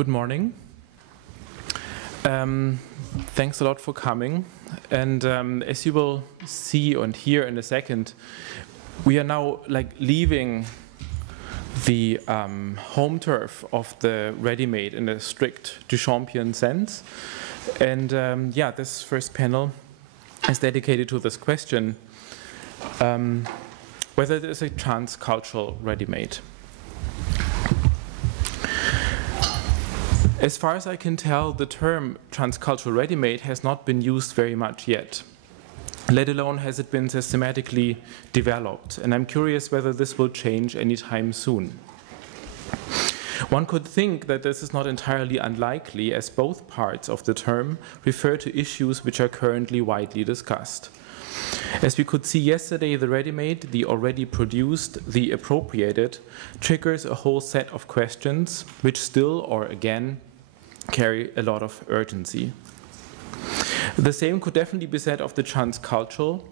Good morning. Thanks a lot for coming. And as you will see and hear in a second, we are now leaving the home turf of the ready-made in a strict Duchampian sense. And yeah, this first panel is dedicated to this question, whether there is a transcultural ready-made. As far as I can tell, the term transcultural ready-made has not been used very much yet, let alone has it been systematically developed. And I'm curious whether this will change anytime soon. One could think that this is not entirely unlikely, as both parts of the term refer to issues which are currently widely discussed. As we could see yesterday, the ready-made, the already produced, the appropriated, triggers a whole set of questions which still, or again, carry a lot of urgency. The same could definitely be said of the transcultural,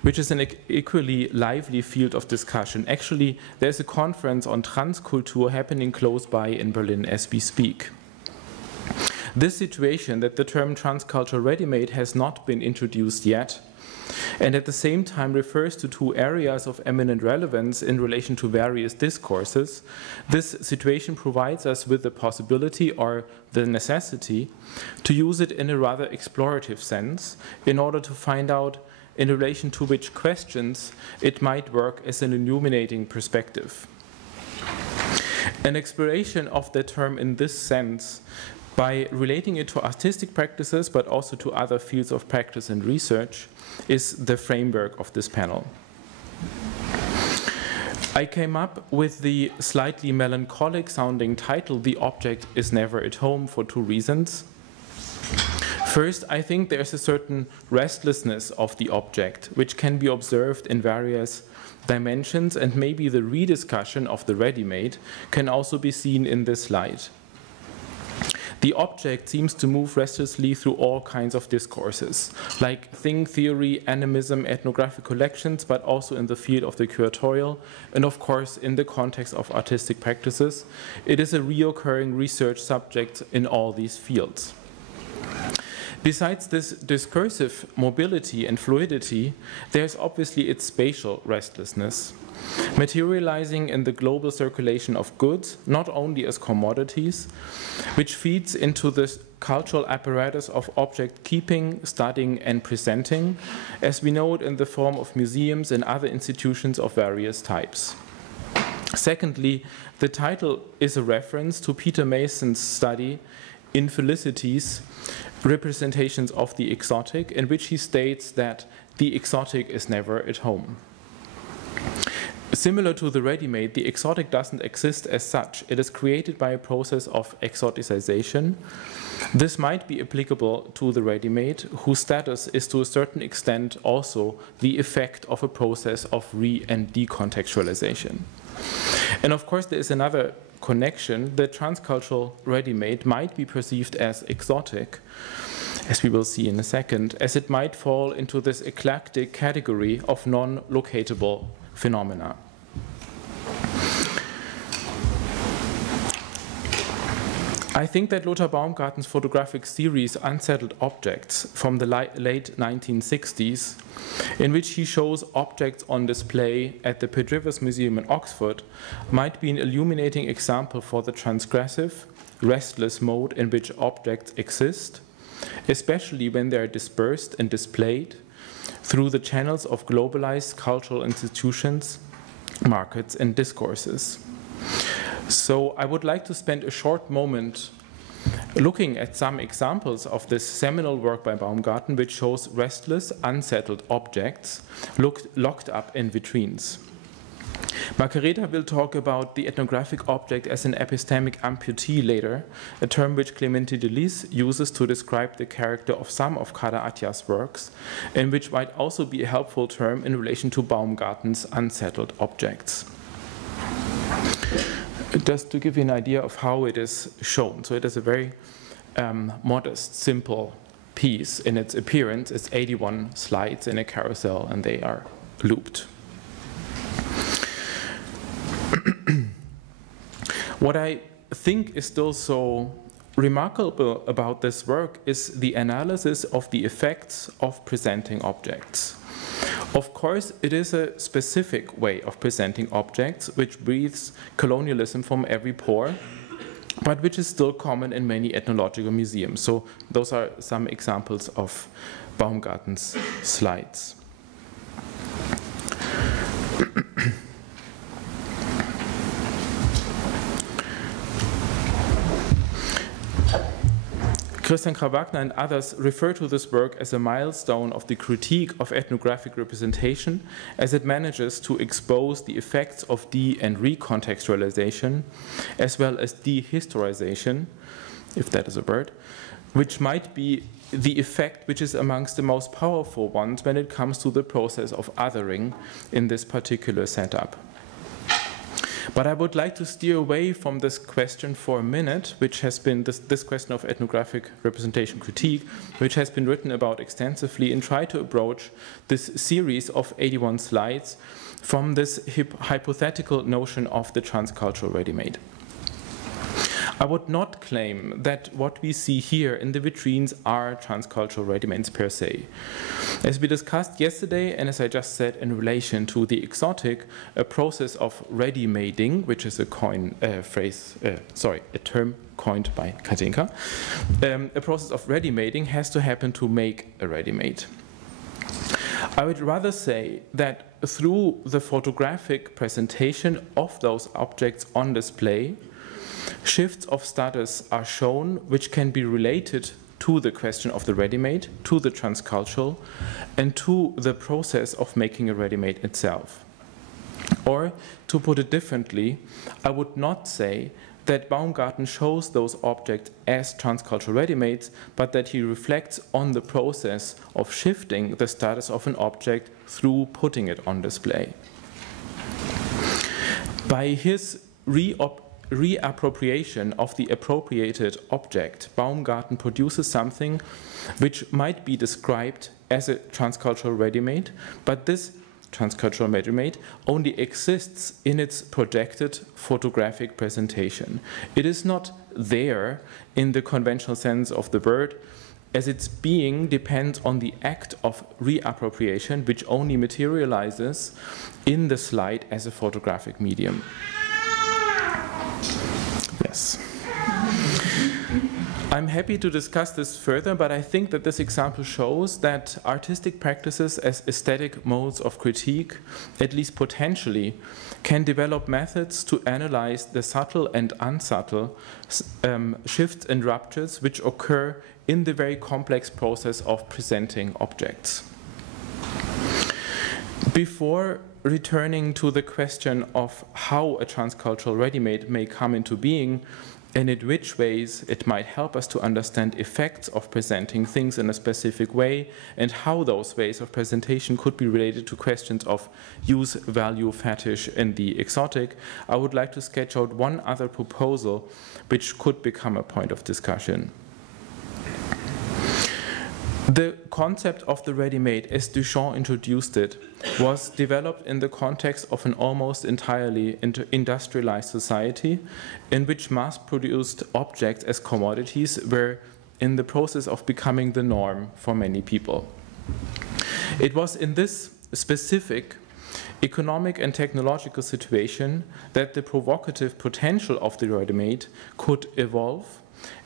which is an equally lively field of discussion. Actually, there's a conference on Transcultural happening close by in Berlin as we speak. This situation that the term transcultural ready-made has not been introduced yet, and at the same time refers to two areas of eminent relevance in relation to various discourses, this situation provides us with the possibility or the necessity to use it in a rather explorative sense in order to find out in relation to which questions it might work as an illuminating perspective. An exploration of the term in this sense, by relating it to artistic practices but also to other fields of practice and research, is the framework of this panel. I came up with the slightly melancholic sounding title, "The Object is Never at Home," for two reasons. First, I think there's a certain restlessness of the object, which can be observed in various dimensions, and maybe the rediscussion of the ready-made can also be seen in this light. The object seems to move restlessly through all kinds of discourses, like thing theory, animism, ethnographic collections, but also in the field of the curatorial, and of course in the context of artistic practices. It is a reoccurring research subject in all these fields. Besides this discursive mobility and fluidity, there's obviously its spatial restlessness, materializing in the global circulation of goods, not only as commodities, which feeds into the cultural apparatus of object keeping, studying, and presenting, as we know it in the form of museums and other institutions of various types. Secondly, the title is a reference to Peter Mason's study, Infelicities, Representations of the Exotic, in which he states that the exotic is never at home. Similar to the ready-made, the exotic doesn't exist as such. It is created by a process of exoticization. This might be applicable to the ready-made, whose status is to a certain extent also the effect of a process of re- and de-contextualization. And of course, there is another connection. The transcultural ready-made might be perceived as exotic, as we will see in a second, as it might fall into this eclectic category of non-locatable phenomena. I think that Lothar Baumgarten's photographic series Untitled Objects from the late 1960s, in which he shows objects on display at the Pitt Rivers Museum in Oxford, might be an illuminating example for the transgressive, restless mode in which objects exist, especially when they are dispersed and displayed through the channels of globalized cultural institutions, markets, and discourses. So I would like to spend a short moment looking at some examples of this seminal work by Baumgarten, which shows restless, unsettled objects locked up in vitrines. Margareta will talk about the ethnographic object as an epistemic amputee later, a term which Clémente de Lis uses to describe the character of some of Kader Attia's works, and which might also be a helpful term in relation to Baumgarten's unsettled objects. Just to give you an idea of how it is shown. So it is a very modest, simple piece in its appearance. It's 81 slides in a carousel, and they are looped. What I think is still so remarkable about this work is the analysis of the effects of presenting objects. Of course, it is a specific way of presenting objects which breathes colonialism from every pore, but which is still common in many ethnological museums. So those are some examples of Baumgarten's slides. Christian Krah-Wagner and others refer to this work as a milestone of the critique of ethnographic representation, as it manages to expose the effects of de- and recontextualization, as well as dehistorization, if that is a word, which might be the effect which is amongst the most powerful ones when it comes to the process of othering in this particular setup. But I would like to steer away from this question for a minute, which has been this question of ethnographic representation critique, which has been written about extensively, and try to approach this series of 81 slides from this hypothetical notion of the transcultural ready-made. I would not claim that what we see here in the vitrines are transcultural ready-mades per se. As we discussed yesterday, and as I just said in relation to the exotic, a process of ready-mading, which is a term coined by Katinka, a process of ready-mading has to happen to make a ready-made. I would rather say that through the photographic presentation of those objects on display, shifts of status are shown which can be related to the question of the ready-made, to the transcultural, and to the process of making a ready-made itself. Or, to put it differently, I would not say that Baumgarten shows those objects as transcultural ready-mades, but that he reflects on the process of shifting the status of an object through putting it on display. By his Re-Appropriation of the appropriated object, Baumgarten produces something which might be described as a transcultural ready-made, but this transcultural ready-made only exists in its projected photographic presentation. It is not there in the conventional sense of the word, as its being depends on the act of reappropriation, which only materializes in the slide as a photographic medium. Yes. I'm happy to discuss this further, but I think that this example shows that artistic practices as aesthetic modes of critique, at least potentially, can develop methods to analyze the subtle and unsubtle shifts and ruptures which occur in the very complex process of presenting objects. Before returning to the question of how a transcultural ready-made may come into being, and in which ways it might help us to understand effects of presenting things in a specific way, and how those ways of presentation could be related to questions of use, value, fetish, and the exotic, I would like to sketch out one other proposal which could become a point of discussion. The concept of the ready-made, as Duchamp introduced it, was developed in the context of an almost entirely industrialized society in which mass-produced objects as commodities were in the process of becoming the norm for many people. It was in this specific economic and technological situation that the provocative potential of the ready-made could evolve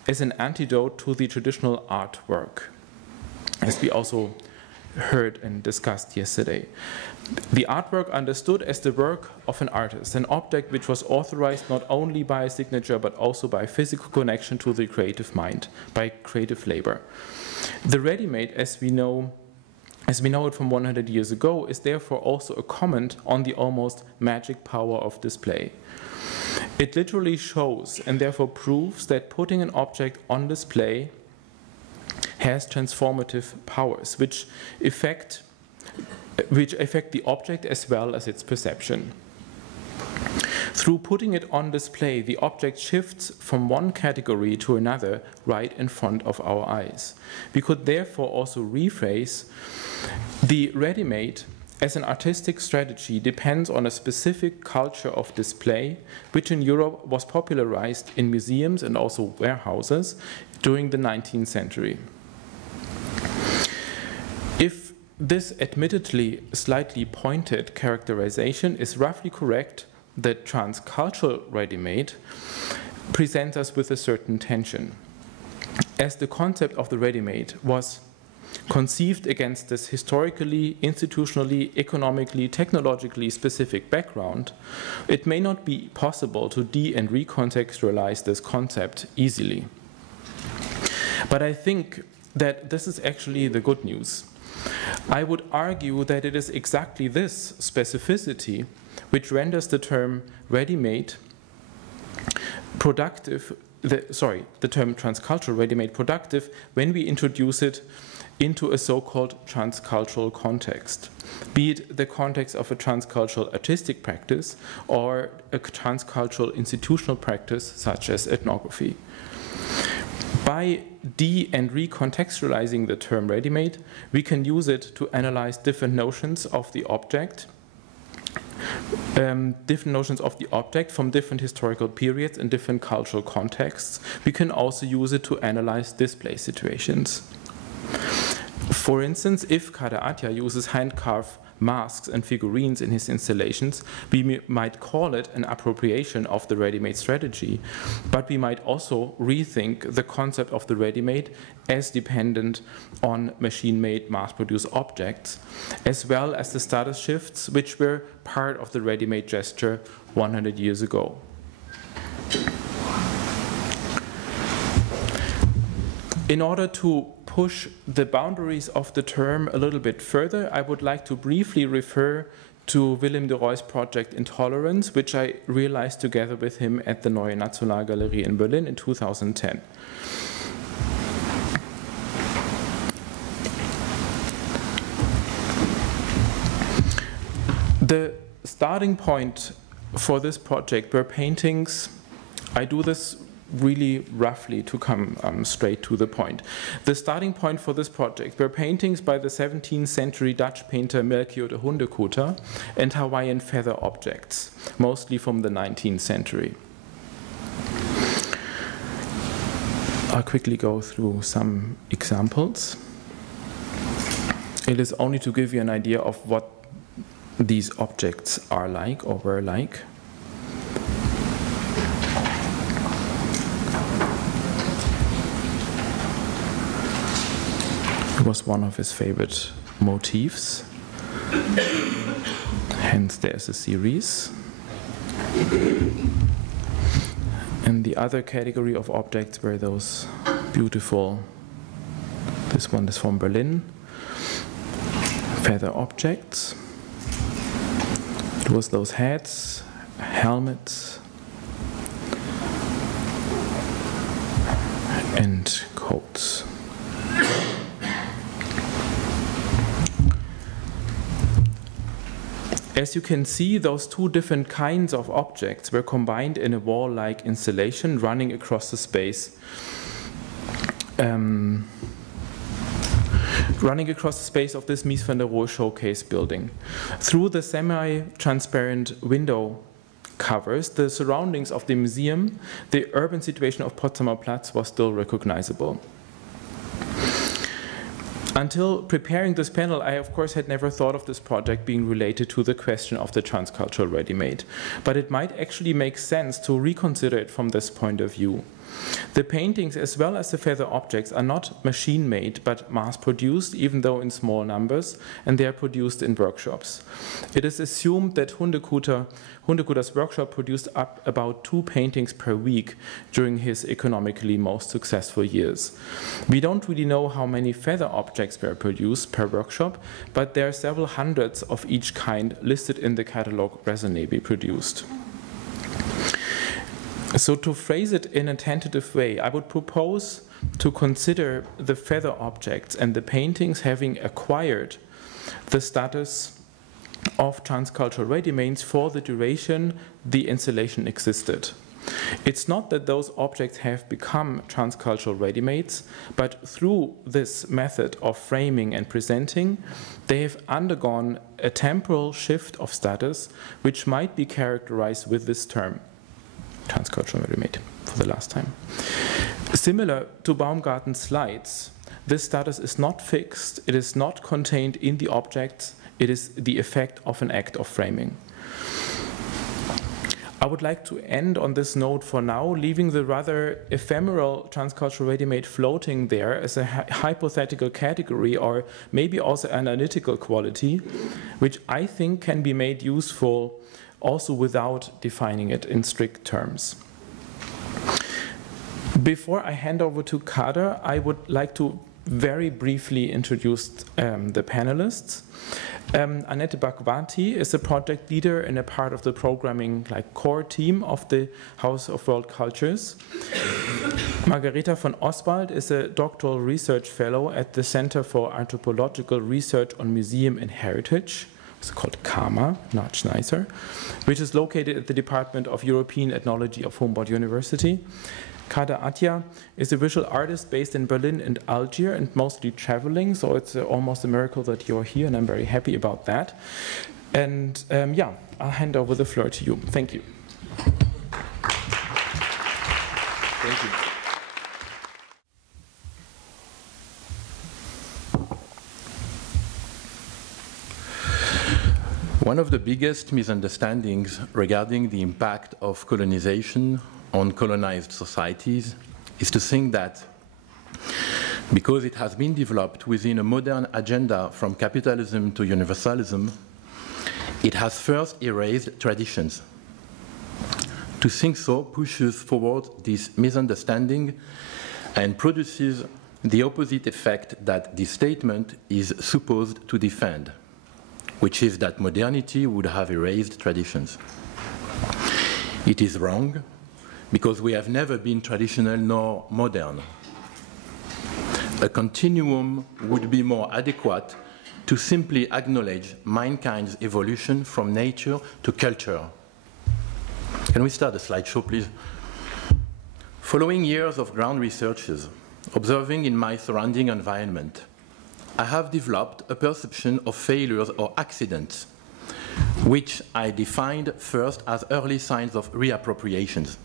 as an antidote to the traditional artwork, as we also heard and discussed yesterday. The artwork understood as the work of an artist, an object which was authorized not only by a signature but also by physical connection to the creative mind, by creative labor. The ready-made, as we know it from 100 years ago, is therefore also a comment on the almost magic power of display. It literally shows and therefore proves that putting an object on display has transformative powers, which affect the object as well as its perception. Through putting it on display, the object shifts from one category to another right in front of our eyes. We could therefore also rephrase the ready-made as an artistic strategy depends on a specific culture of display, which in Europe was popularized in museums and also warehouses during the 19th century. If this admittedly slightly pointed characterization is roughly correct, the transcultural ready-made presents us with a certain tension. As the concept of the ready-made was conceived against this historically, institutionally, economically, technologically specific background, it may not be possible to de- and recontextualize this concept easily. But I think that this is actually the good news. I would argue that it is exactly this specificity which renders the term ready-made productive, the term transcultural ready-made productive when we introduce it into a so-called transcultural context, be it the context of a transcultural artistic practice or a transcultural institutional practice such as ethnography. By de- and recontextualizing the term ready-made, we can use it to analyze different notions of the object, from different historical periods and different cultural contexts. We can also use it to analyze display situations. For instance, if Kader Attia uses hand-carved masks and figurines in his installations, we might call it an appropriation of the ready-made strategy, but we might also rethink the concept of the ready-made as dependent on machine-made, mass-produced objects, as well as the status shifts which were part of the ready-made gesture 100 years ago. In order to push the boundaries of the term a little bit further, I would like to briefly refer to Willem de Rooij's project Intolerance, which I realized together with him at the Neue Nationalgalerie in Berlin in 2010. The starting point for this project were paintings. I do this really roughly to come straight to the point. The starting point for this project were paintings by the 17th century Dutch painter Melchior de Hundekoeter and Hawaiian feather objects, mostly from the 19th century. I'll quickly go through some examples. It is only to give you an idea of what these objects are like or were like. Was one of his favorite motifs, hence there's a series. And the other category of objects were those beautiful, this one is from Berlin, feather objects. It was those hats, helmets, and coats. As you can see, those two different kinds of objects were combined in a wall-like installation running across the space. Running across the space of this Mies van der Rohe showcase building. Through the semi-transparent window covers, the surroundings of the museum, the urban situation of Potsdamer Platz was still recognizable. Until preparing this panel, I of course had never thought of this project being related to the question of the transcultural ready-made, but it might actually make sense to reconsider it from this point of view. The paintings as well as the feather objects are not machine-made but mass-produced, even though in small numbers, and they are produced in workshops. It is assumed that Hundekoeter's workshop produced up about 2 paintings per week during his economically most successful years. We don't really know how many feather objects were produced per workshop, but there are several hundreds of each kind listed in the catalogue Restlessly produced. So to phrase it in a tentative way, I would propose to consider the feather objects and the paintings having acquired the status of transcultural ready-mades for the duration the installation existed. It's not that those objects have become transcultural ready-mades, but through this method of framing and presenting, they have undergone a temporal shift of status, which might be characterized with this term, transcultural ready-made, for the last time. Similar to Baumgarten's slides, this status is not fixed, it is not contained in the objects, it is the effect of an act of framing. I would like to end on this note for now, leaving the rather ephemeral transcultural ready-made floating there as a hypothetical category, or maybe also analytical quality, which I think can be made useful also without defining it in strict terms. Before I hand over to Kader, I would like to very briefly introduce the panelists. Annette Bhagwati is a project leader and a part of the programming core team of the House of World Cultures. Margareta von Oswald is a doctoral research fellow at the Center for Anthropological Research on Museum and Heritage. It's called KAMA, much nicer, which is located at the Department of European Ethnology of Humboldt University. Kader Attia is a visual artist based in Berlin and Algiers and mostly traveling, so it's almost a miracle that you're here, and I'm very happy about that. And yeah, I'll hand over the floor to you. Thank you. Thank you. One of the biggest misunderstandings regarding the impact of colonization on colonized societies is to think that because it has been developed within a modern agenda from capitalism to universalism, it has first erased traditions. To think so pushes forward this misunderstanding and produces the opposite effect that this statement is supposed to defend, which is that modernity would have erased traditions. It is wrong, because we have never been traditional nor modern. A continuum would be more adequate to simply acknowledge mankind's evolution from nature to culture. Can we start the slideshow, please? Following years of ground researches, observing in my surrounding environment, I have developed a perception of failures or accidents, which I defined first as early signs of reappropriations.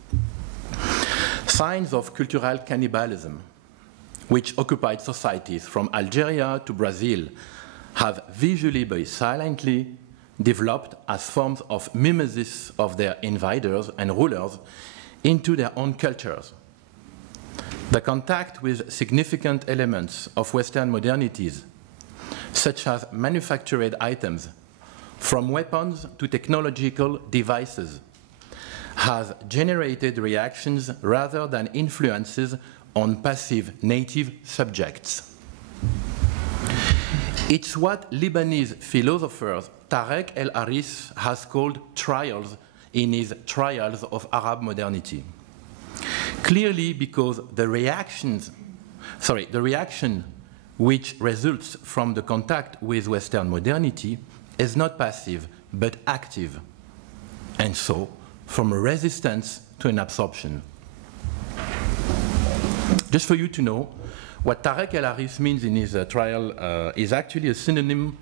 Signs of cultural cannibalism, which occupied societies from Algeria to Brazil, have visually but silently developed as forms of mimesis of their invaders and rulers into their own cultures. The contact with significant elements of Western modernities, such as manufactured items, from weapons to technological devices, has generated reactions rather than influences on passive native subjects. It's what Lebanese philosopher Tarek El-Haris has called trials in his Trials of Arab Modernity. Clearly because the reaction which results from the contact with Western modernity is not passive but active, and so from a resistance to an absorption. Just for you to know, what Tarek El-Haris means in his trial is actually a synonym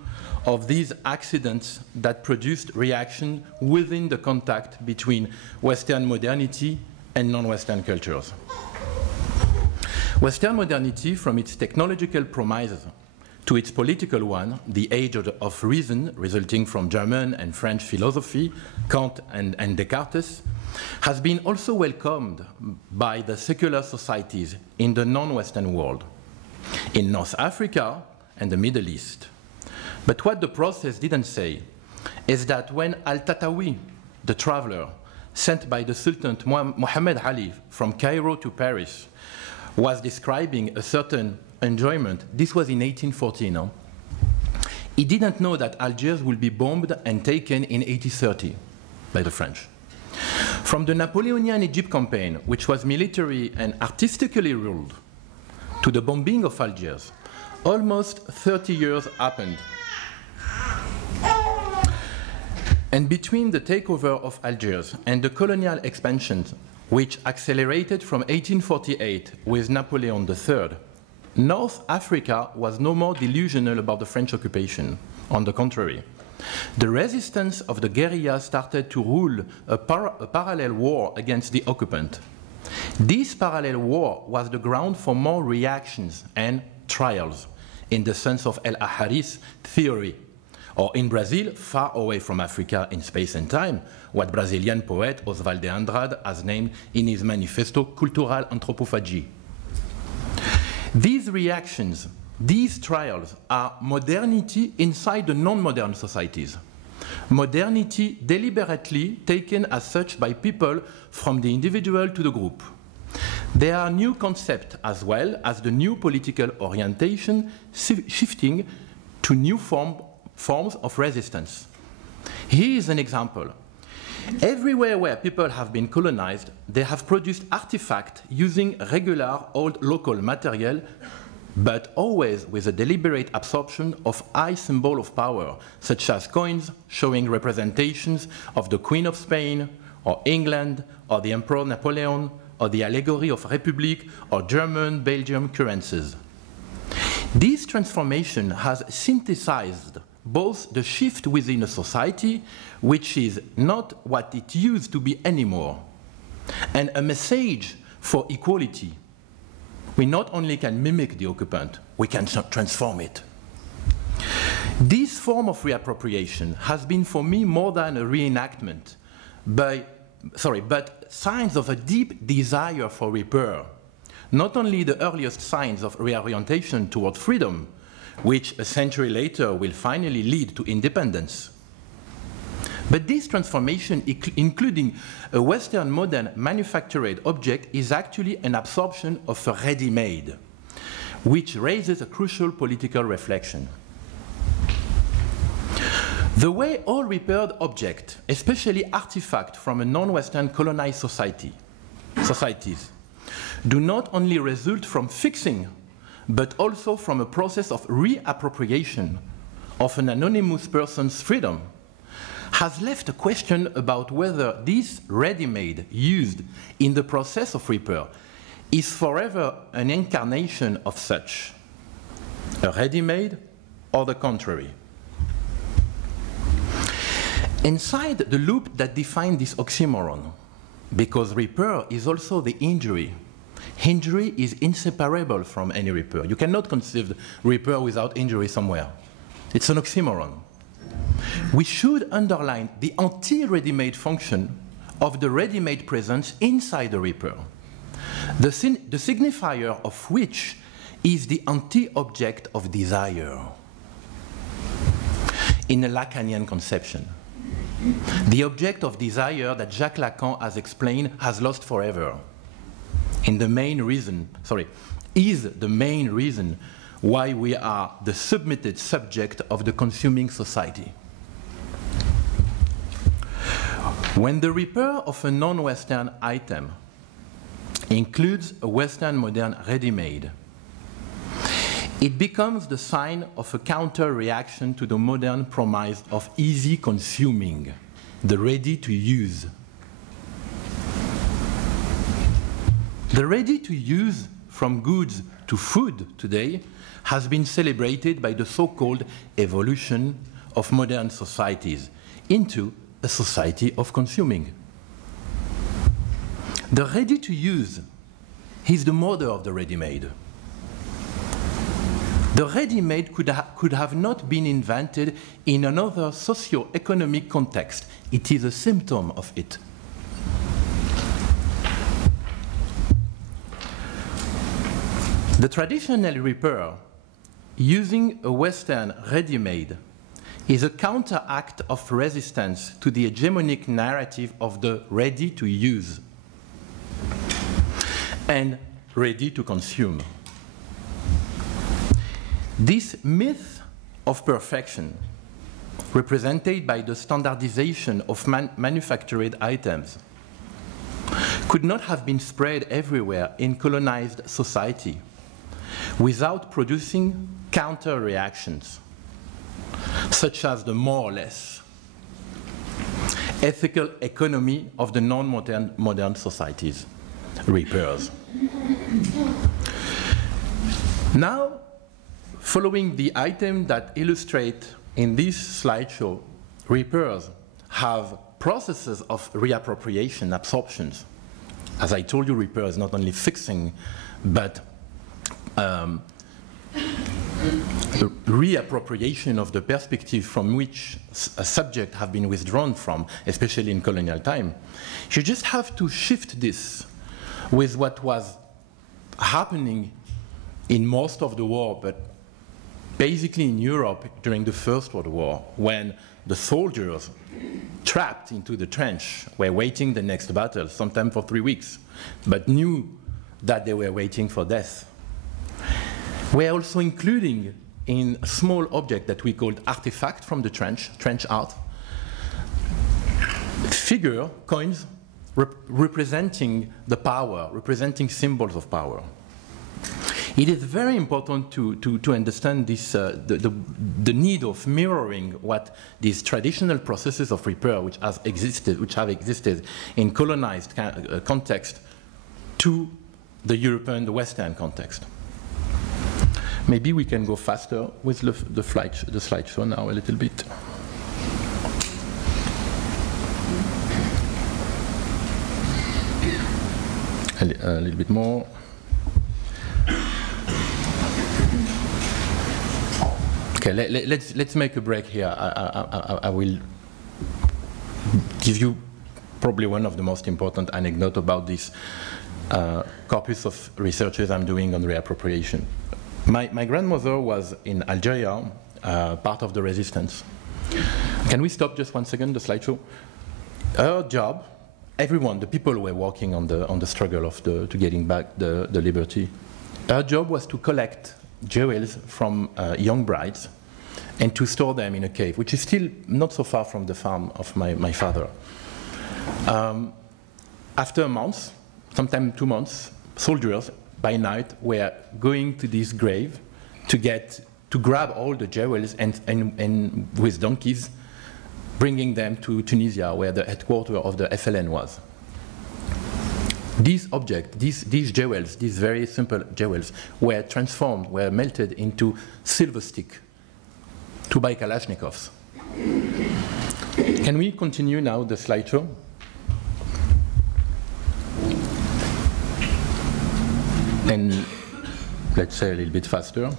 of these accidents that produced reaction within the contact between Western modernity and non-Western cultures. Western modernity, from its technological promises to its political one, the age of reason, resulting from German and French philosophy, Kant and Descartes, has been also welcomed by the secular societies in the non-Western world, in North Africa and the Middle East. But what the process didn't say is that when Al-Tatawi, the traveler sent by the Sultan Muhammad Ali from Cairo to Paris, was describing a certain enjoyment, this was in 1814, he didn't know that Algiers would be bombed and taken in 1830 by the French. From the Napoleonian Egypt campaign, which was military and artistically ruled, to the bombing of Algiers, almost 30 years happened. And between the takeover of Algiers and the colonial expansion which accelerated from 1848 with Napoleon III, North Africa was no more delusional about the French occupation. On the contrary, the resistance of the guerrilla started to rule a parallel war against the occupant. This parallel war was the ground for more reactions and trials, in the sense of El Ahari's theory, or in Brazil, far away from Africa in space and time, what Brazilian poet Oswald de Andrade has named in his manifesto Cultural Anthropophagy. These reactions, these trials, are modernity inside the non-modern societies. Modernity deliberately taken as such by people from the individual to the group. There are new concepts as well as the new political orientation shifting to new forms of resistance. Here is an example. Everywhere where people have been colonized, they have produced artifacts using regular old local material, but always with a deliberate absorption of high symbol of power, such as coins showing representations of the Queen of Spain, or England, or the Emperor Napoleon, or the allegory of Republic, or German, Belgian currencies. This transformation has synthesized both the shift within a society, which is not what it used to be anymore, and a message for equality. We not only can mimic the occupant, we can transform it. This form of reappropriation has been for me more than a reenactment, but signs of a deep desire for repair. Not only the earliest signs of reorientation toward freedom, which a century later will finally lead to independence. But this transformation, including a Western modern manufactured object, is actually an absorption of a ready-made, which raises a crucial political reflection. The way all repaired objects, especially artifacts from a non-Western colonized societies, do not only result from fixing, but also from a process of reappropriation of an anonymous person's freedom, has left a question about whether this ready-made used in the process of repair is forever an incarnation of such, a ready-made or the contrary. Inside the loop that defines this oxymoron, because repair is also the injury. Injury is inseparable from any repair. You cannot conceive repair without injury somewhere. It's an oxymoron. We should underline the anti-ready-made function of the ready-made presence inside the repair, the signifier of which is the anti-object of desire. In a Lacanian conception, the object of desire that Jacques Lacan has explained has lost forever. Is the main reason why we are the submitted subject of the consuming society. When the repair of a non-Western item includes a Western modern ready-made, it becomes the sign of a counter-reaction to the modern promise of easy consuming, the ready-to-use. The ready-to-use, from goods to food today, has been celebrated by the so-called evolution of modern societies into a society of consuming. The ready-to-use is the mother of the ready-made. The ready-made could have not been invented in another socio-economic context. It is a symptom of it. The traditional repair, using a Western ready-made, is a counteract of resistance to the hegemonic narrative of the ready-to-use and ready-to-consume. This myth of perfection, represented by the standardization of manufactured items, could not have been spread everywhere in colonized society without producing counter-reactions, such as the more or less. ethical economy of the non-modern societies, repairs. Now, following the item that illustrate in this slideshow, repairs have processes of reappropriation, absorptions. As I told you, repair is not only fixing, but the reappropriation of the perspective from which a subject have been withdrawn from, especially in colonial time. You just have to shift this with what was happening in most of the war, but basically in Europe during the First World War, when the soldiers trapped into the trench were waiting the next battle, sometimes for 3 weeks, but knew that they were waiting for death. We're also including in a small object that we called artifact from the trench art, figure, coins, representing the power, representing symbols of power. It is very important to understand this, the need of mirroring what these traditional processes of repair which have existed in colonized context to the European, the Western context. Maybe we can go faster with the slideshow now a little bit. A little bit more. Okay, let's make a break here. I will give you probably one of the most important anecdotes about this corpus of researches I'm doing on reappropriation. My grandmother was in Algeria, part of the resistance. Can we stop just 1 second, the slideshow? Her job, everyone, the people who were working on the struggle of to getting back the liberty, her job was to collect jewels from young brides and to store them in a cave, which is still not so far from the farm of my father. After a month, sometimes 2 months, soldiers by night were going to this grave to grab all the jewels and with donkeys bringing them to Tunisia, where the headquarters of the FLN was. These objects, these jewels, these very simple jewels, were transformed, were melted into silver stick to buy Kalashnikovs. Can we continue now the slideshow? And let's say a little bit faster.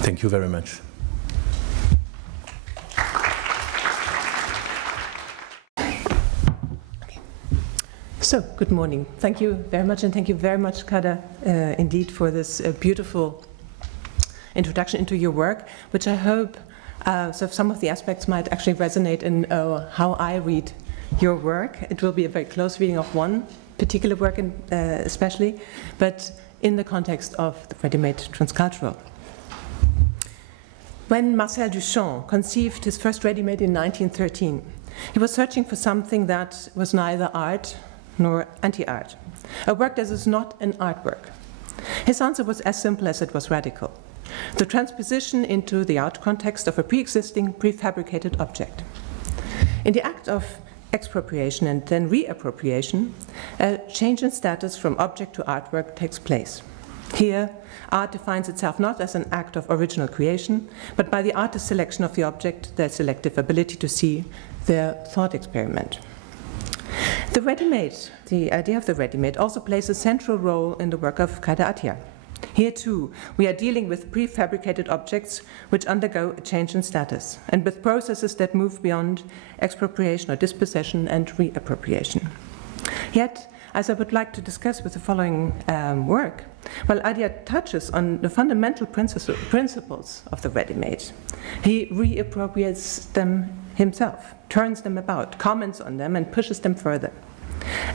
Thank you very much. So, good morning. Thank you very much, and thank you very much, Kader, indeed, for this beautiful introduction into your work, which I hope so some of the aspects might actually resonate in how I read your work. It will be a very close reading of one particular work, especially, but in the context of the Readymade Transcultural. When Marcel Duchamp conceived his first Readymade in 1913, he was searching for something that was neither art nor anti-art, a work that is not an artwork. His answer was as simple as it was radical: the transposition into the art context of a pre-existing, prefabricated object. In the act of expropriation and then reappropriation, a change in status from object to artwork takes place. Here, art defines itself not as an act of original creation, but by the artist's selection of the object, their selective ability to see, their thought experiment. The ready-made, the idea of the ready-made, also plays a central role in the work of Kader Attia. Here too, we are dealing with prefabricated objects which undergo a change in status, and with processes that move beyond expropriation or dispossession and reappropriation. Yet, as I would like to discuss with the following work, While Attia touches on the fundamental principles of the ready-made, he reappropriates them himself, turns them about, comments on them, and pushes them further.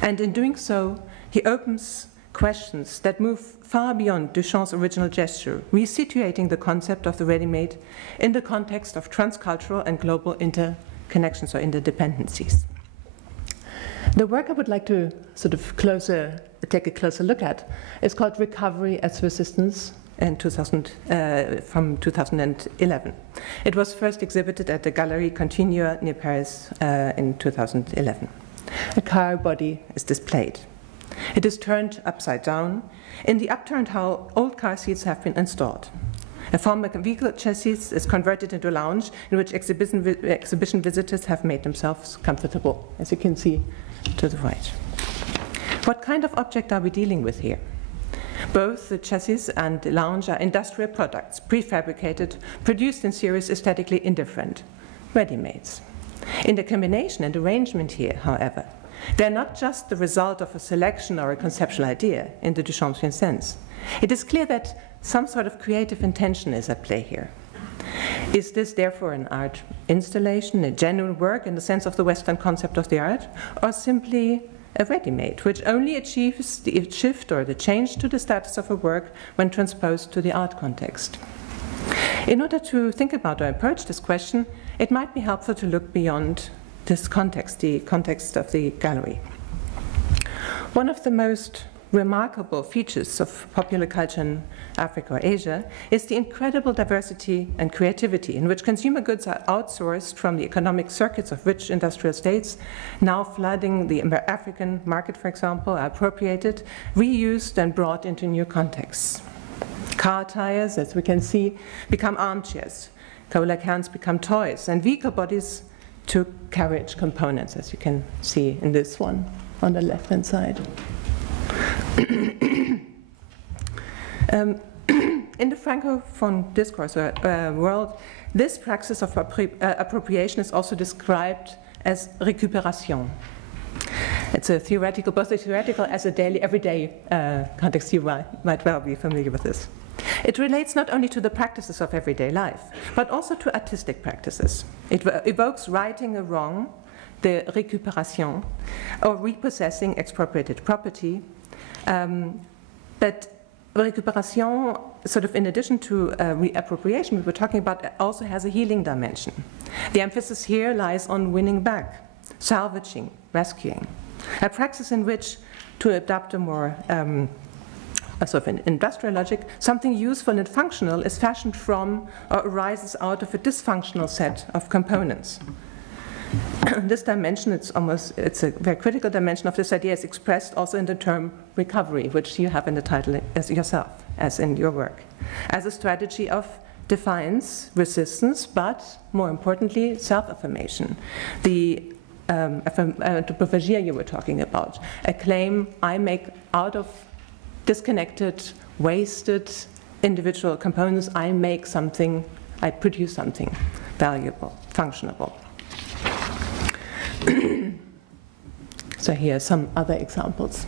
And in doing so, he opens questions that move far beyond Duchamp's original gesture, resituating the concept of the ready-made in the context of transcultural and global interconnections or interdependencies. The work I would like to sort of take a closer look at is called Recovery as Resistance in from 2011. It was first exhibited at the Galerie Continua near Paris in 2011. A car body is displayed. It is turned upside down. In the upturned hull, old car seats have been installed. A former vehicle chassis is converted into a lounge in which exhibition visitors have made themselves comfortable, as you can see to the right. What kind of object are we dealing with here? Both the chassis and the lounge are industrial products, prefabricated, produced in series, aesthetically indifferent, ready-mades. In the combination and arrangement here, however, they're not just the result of a selection or a conceptual idea in the Duchampian sense. It is clear that some sort of creative intention is at play here. Is this therefore an art installation, a genuine work in the sense of the Western concept of the art, or simply a ready-made, which only achieves the shift or the change to the status of a work when transposed to the art context? In order to think about or approach this question, it might be helpful to look beyond this context, the context of the gallery. One of the most remarkable features of popular culture in Africa or Asia is the incredible diversity and creativity in which consumer goods are outsourced from the economic circuits of rich industrial states, now flooding the African market, for example, are appropriated, reused, and brought into new contexts. Car tires, as we can see, become armchairs. Cola cans become toys, and vehicle bodies to carriage components, as you can see in this one on the left-hand side. In the Francophone discourse world, this praxis of appropriation is also described as récupération. It's a theoretical, both a theoretical as a daily, everyday context. You might well be familiar with this. It relates not only to the practices of everyday life, but also to artistic practices. It evokes righting a wrong, the récupération, or repossessing expropriated property. But récupération, sort of in addition to reappropriation we were talking about, also has a healing dimension. The emphasis here lies on winning back, salvaging, rescuing, a praxis in which, to adopt a more sort of an industrial logic, something useful and functional is fashioned from or arises out of a dysfunctional set of components. This dimension, it's a very critical dimension of this idea, is expressed also in the term recovery, which you have in the title as yourself, as in your work, as a strategy of defiance, resistance, but more importantly, self-affirmation. The anthropophagia you were talking about, a claim I make out of disconnected, wasted individual components, I make something, I produce something valuable, functionable. So here are some other examples.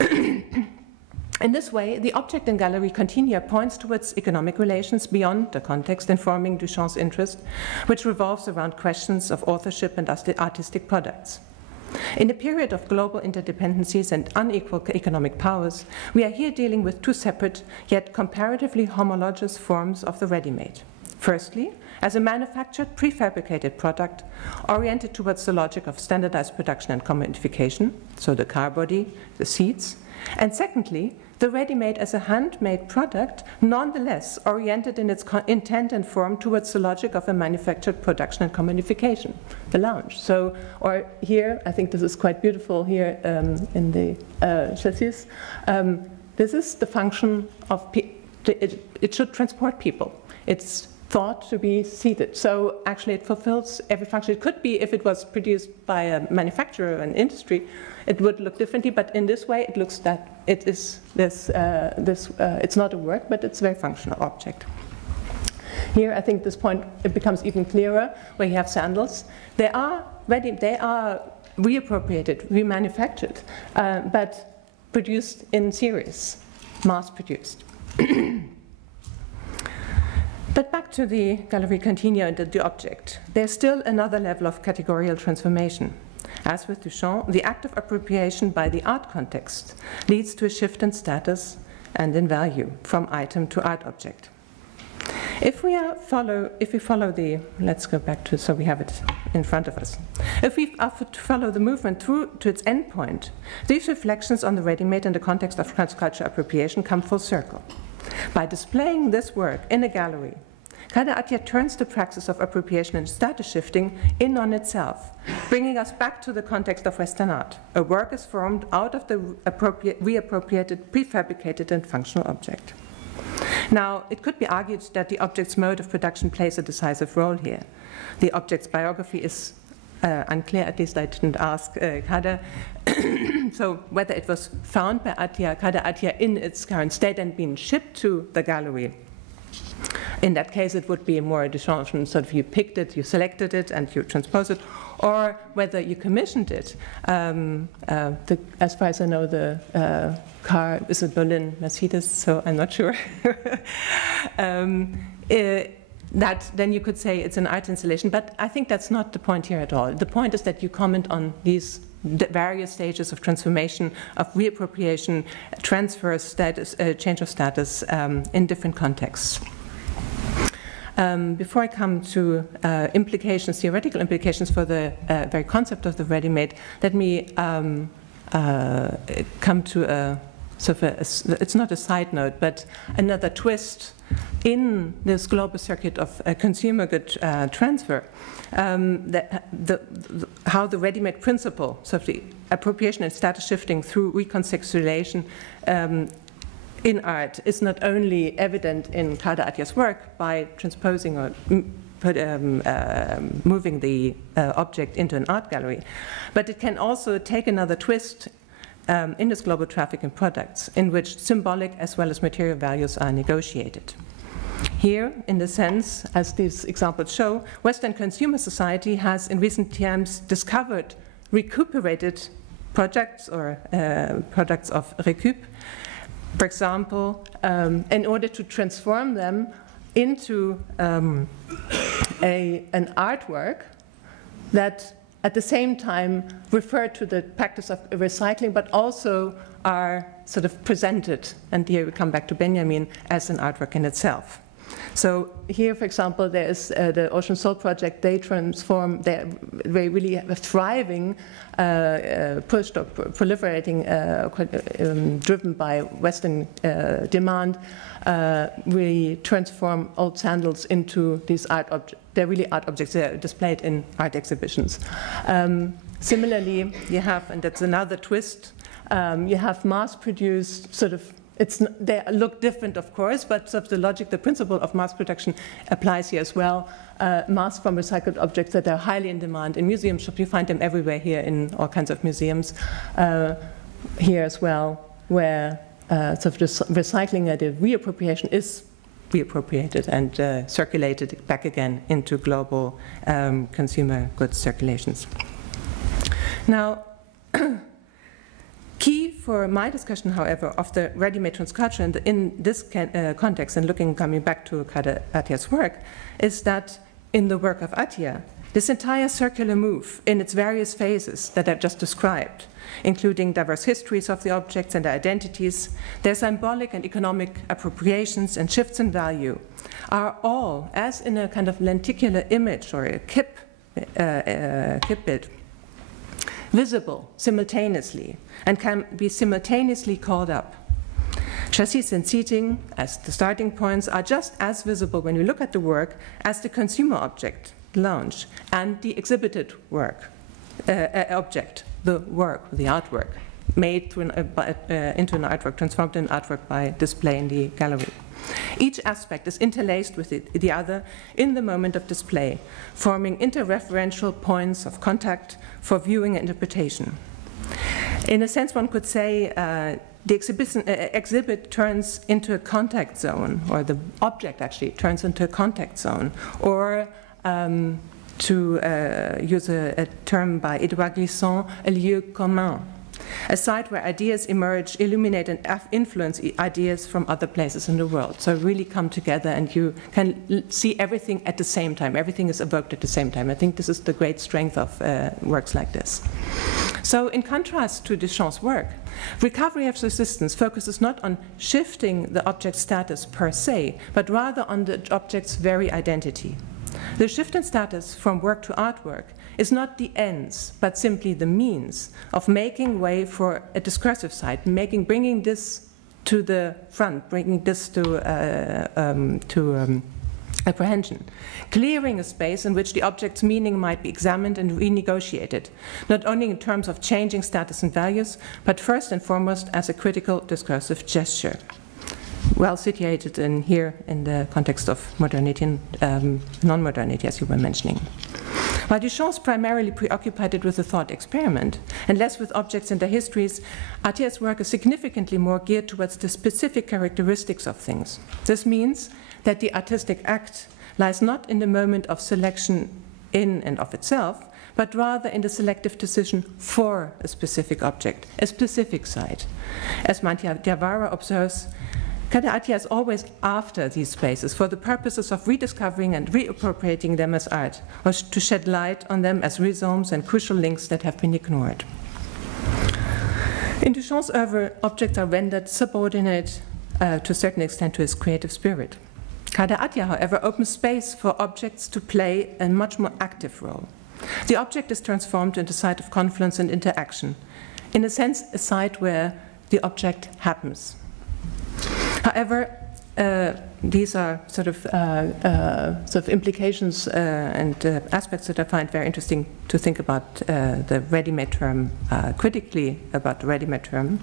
In this way, the object in Gallery Continua points towards economic relations beyond the context informing Duchamp's interest, which revolves around questions of authorship and artistic products. In a period of global interdependencies and unequal economic powers, we are here dealing with two separate, yet comparatively homologous forms of the ready-made. Firstly, as a manufactured, prefabricated product oriented towards the logic of standardized production and commodification, so the car body, the seats, and secondly, the ready-made as a handmade product, nonetheless oriented in its intent and form towards the logic of a manufactured production and commodification, the lounge. So, or here, I think this is quite beautiful here in the chassis. This is the function of, it should transport people. It's thought to be seated. So actually it fulfills every function. It could be, if it was produced by a manufacturer or an industry, it would look differently, but in this way it looks that it is this, it's not a work, but it's a very functional object. Here I think this point, it becomes even clearer, where you have sandals. They are ready, they are reappropriated, remanufactured, but produced in series, mass-produced. But back to the gallery continua and the object. There's still another level of categorical transformation. As with Duchamp, the act of appropriation by the art context leads to a shift in status and in value from item to art object. If we follow the, let's go back to, so we have it in front of us. If we follow the movement through to its endpoint, these reflections on the ready-made in the context of transcultural appropriation come full circle. By displaying this work in a gallery, Kader Attia turns the praxis of appropriation and status shifting in on itself, bringing us back to the context of Western art. A work is formed out of the reappropriated, prefabricated, and functional object. Now, it could be argued that the object's mode of production plays a decisive role here. The object's biography is unclear, at least I didn't ask Kader. So whether it was found by Attia, Kader Attia in its current state and been shipped to the gallery. In that case, it would be more a Duchamp, sort of you picked it, you selected it, and you transposed it, or whether you commissioned it. As far as I know, the car is a Berlin Mercedes, so I'm not sure. That then you could say it's an art installation, but I think that's not the point here at all. The point is that you comment on these various stages of transformation, of reappropriation, transfer, status, change of status in different contexts. Before I come to implications, theoretical implications for the very concept of the ready-made, let me come to a sort of it's not a side note, but another twist in this global circuit of consumer good transfer. How the ready-made principle, so the appropriation and status shifting through recontextualization in art is not only evident in Kader Attia's work by transposing or moving the object into an art gallery, but it can also take another twist in this global traffic in products, in which symbolic as well as material values are negotiated. Here, in the sense, as these examples show, Western consumer society has in recent times discovered recuperated projects or products of recup, for example, in order to transform them into an artwork that at the same time refer to the practice of recycling, but also are sort of presented, and here we come back to Benjamin, as an artwork in itself. So here, for example, there is the Ocean Soul project. They transform, they really have a thriving, pushed or proliferating, driven by Western demand. We transform old sandals into these art objects. They're really art objects. They're displayed in art exhibitions. Similarly, you have, and that's another twist, you have mass-produced sort of, they look different, of course, but sort of the logic, the principle of mass production applies here as well. Mass from recycled objects that are highly in demand in museum shops. You find them everywhere here in all kinds of museums. Here as well, where sort of this recycling and the reappropriation is reappropriated and circulated back again into global consumer goods circulations. Now, key for my discussion, however, of the ready-made transculture and in this context, and coming back to Kader Attia's work, is that in the work of Attia, this entire circular move in its various phases that I've just described, including diverse histories of the objects and their identities, their symbolic and economic appropriations and shifts in value, are all, as in a kind of lenticular image or a kip bit, visible simultaneously and can be simultaneously called up. Chassis and seating, as the starting points, are just as visible when you look at the work as the consumer object, the lounge, and the exhibited work, object, the work, the artwork, made into an artwork, transformed into an artwork by display in the gallery. Each aspect is interlaced with the other in the moment of display, forming interreferential points of contact for viewing and interpretation. In a sense, one could say the exhibit turns into a contact zone, or the object actually turns into a contact zone, or to use a term by Edouard Glissant, a lieu commun, a site where ideas emerge, illuminate, and influence ideas from other places in the world. So really come together, and you can see everything at the same time. Everything is evoked at the same time. I think this is the great strength of works like this. So in contrast to Duchamp's work, Recovery of Resistance focuses not on shifting the object's status per se, but rather on the object's very identity. The shift in status from work to artwork is not the ends, but simply the means of making way for a discursive side, bringing this to the front, bringing this to apprehension, clearing a space in which the object's meaning might be examined and renegotiated, not only in terms of changing status and values, but first and foremost as a critical discursive gesture. Well situated in here in the context of modernity and non-modernity, as you were mentioning. While Duchamp's primarily preoccupied with the thought experiment and less with objects and their histories, Attia's work is significantly more geared towards the specific characteristics of things. This means that the artistic act lies not in the moment of selection in and of itself, but rather in the selective decision for a specific object, a specific site. As Diawara observes, Kader Attia is always after these spaces for the purposes of rediscovering and reappropriating them as art, or to shed light on them as rhizomes and crucial links that have been ignored. In Duchamp's oeuvre, objects are rendered subordinate to a certain extent to his creative spirit. Kader Attia, however, opens space for objects to play a much more active role. The object is transformed into a site of confluence and interaction, in a sense, a site where the object happens. However, these are sort of implications and aspects that I find very interesting to think about the ready-made term, critically about the ready-made term.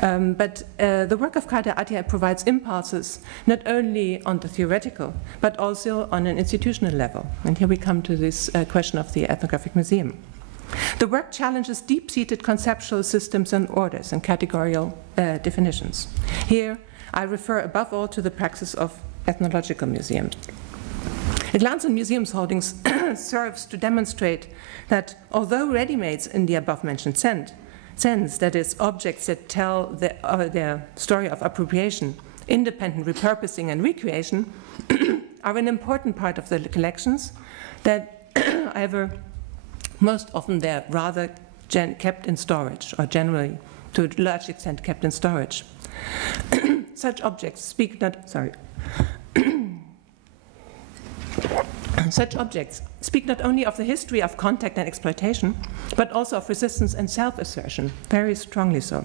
But the work of Kader Attia provides impulses not only on the theoretical, but also on an institutional level. And here we come to this question of the Ethnographic Museum. The work challenges deep-seated conceptual systems and orders and categorical definitions. Here, I refer above all to the praxis of ethnological museums. A glance on museums holdings serves to demonstrate that although ready-mades in the above-mentioned sense, that is, objects that tell their story of appropriation, independent repurposing and recreation, are an important part of the collections, that, however, most often they're rather kept in storage, or generally, to a large extent, kept in storage. Such objects speak not only of the history of contact and exploitation, but also of resistance and self-assertion, very strongly so.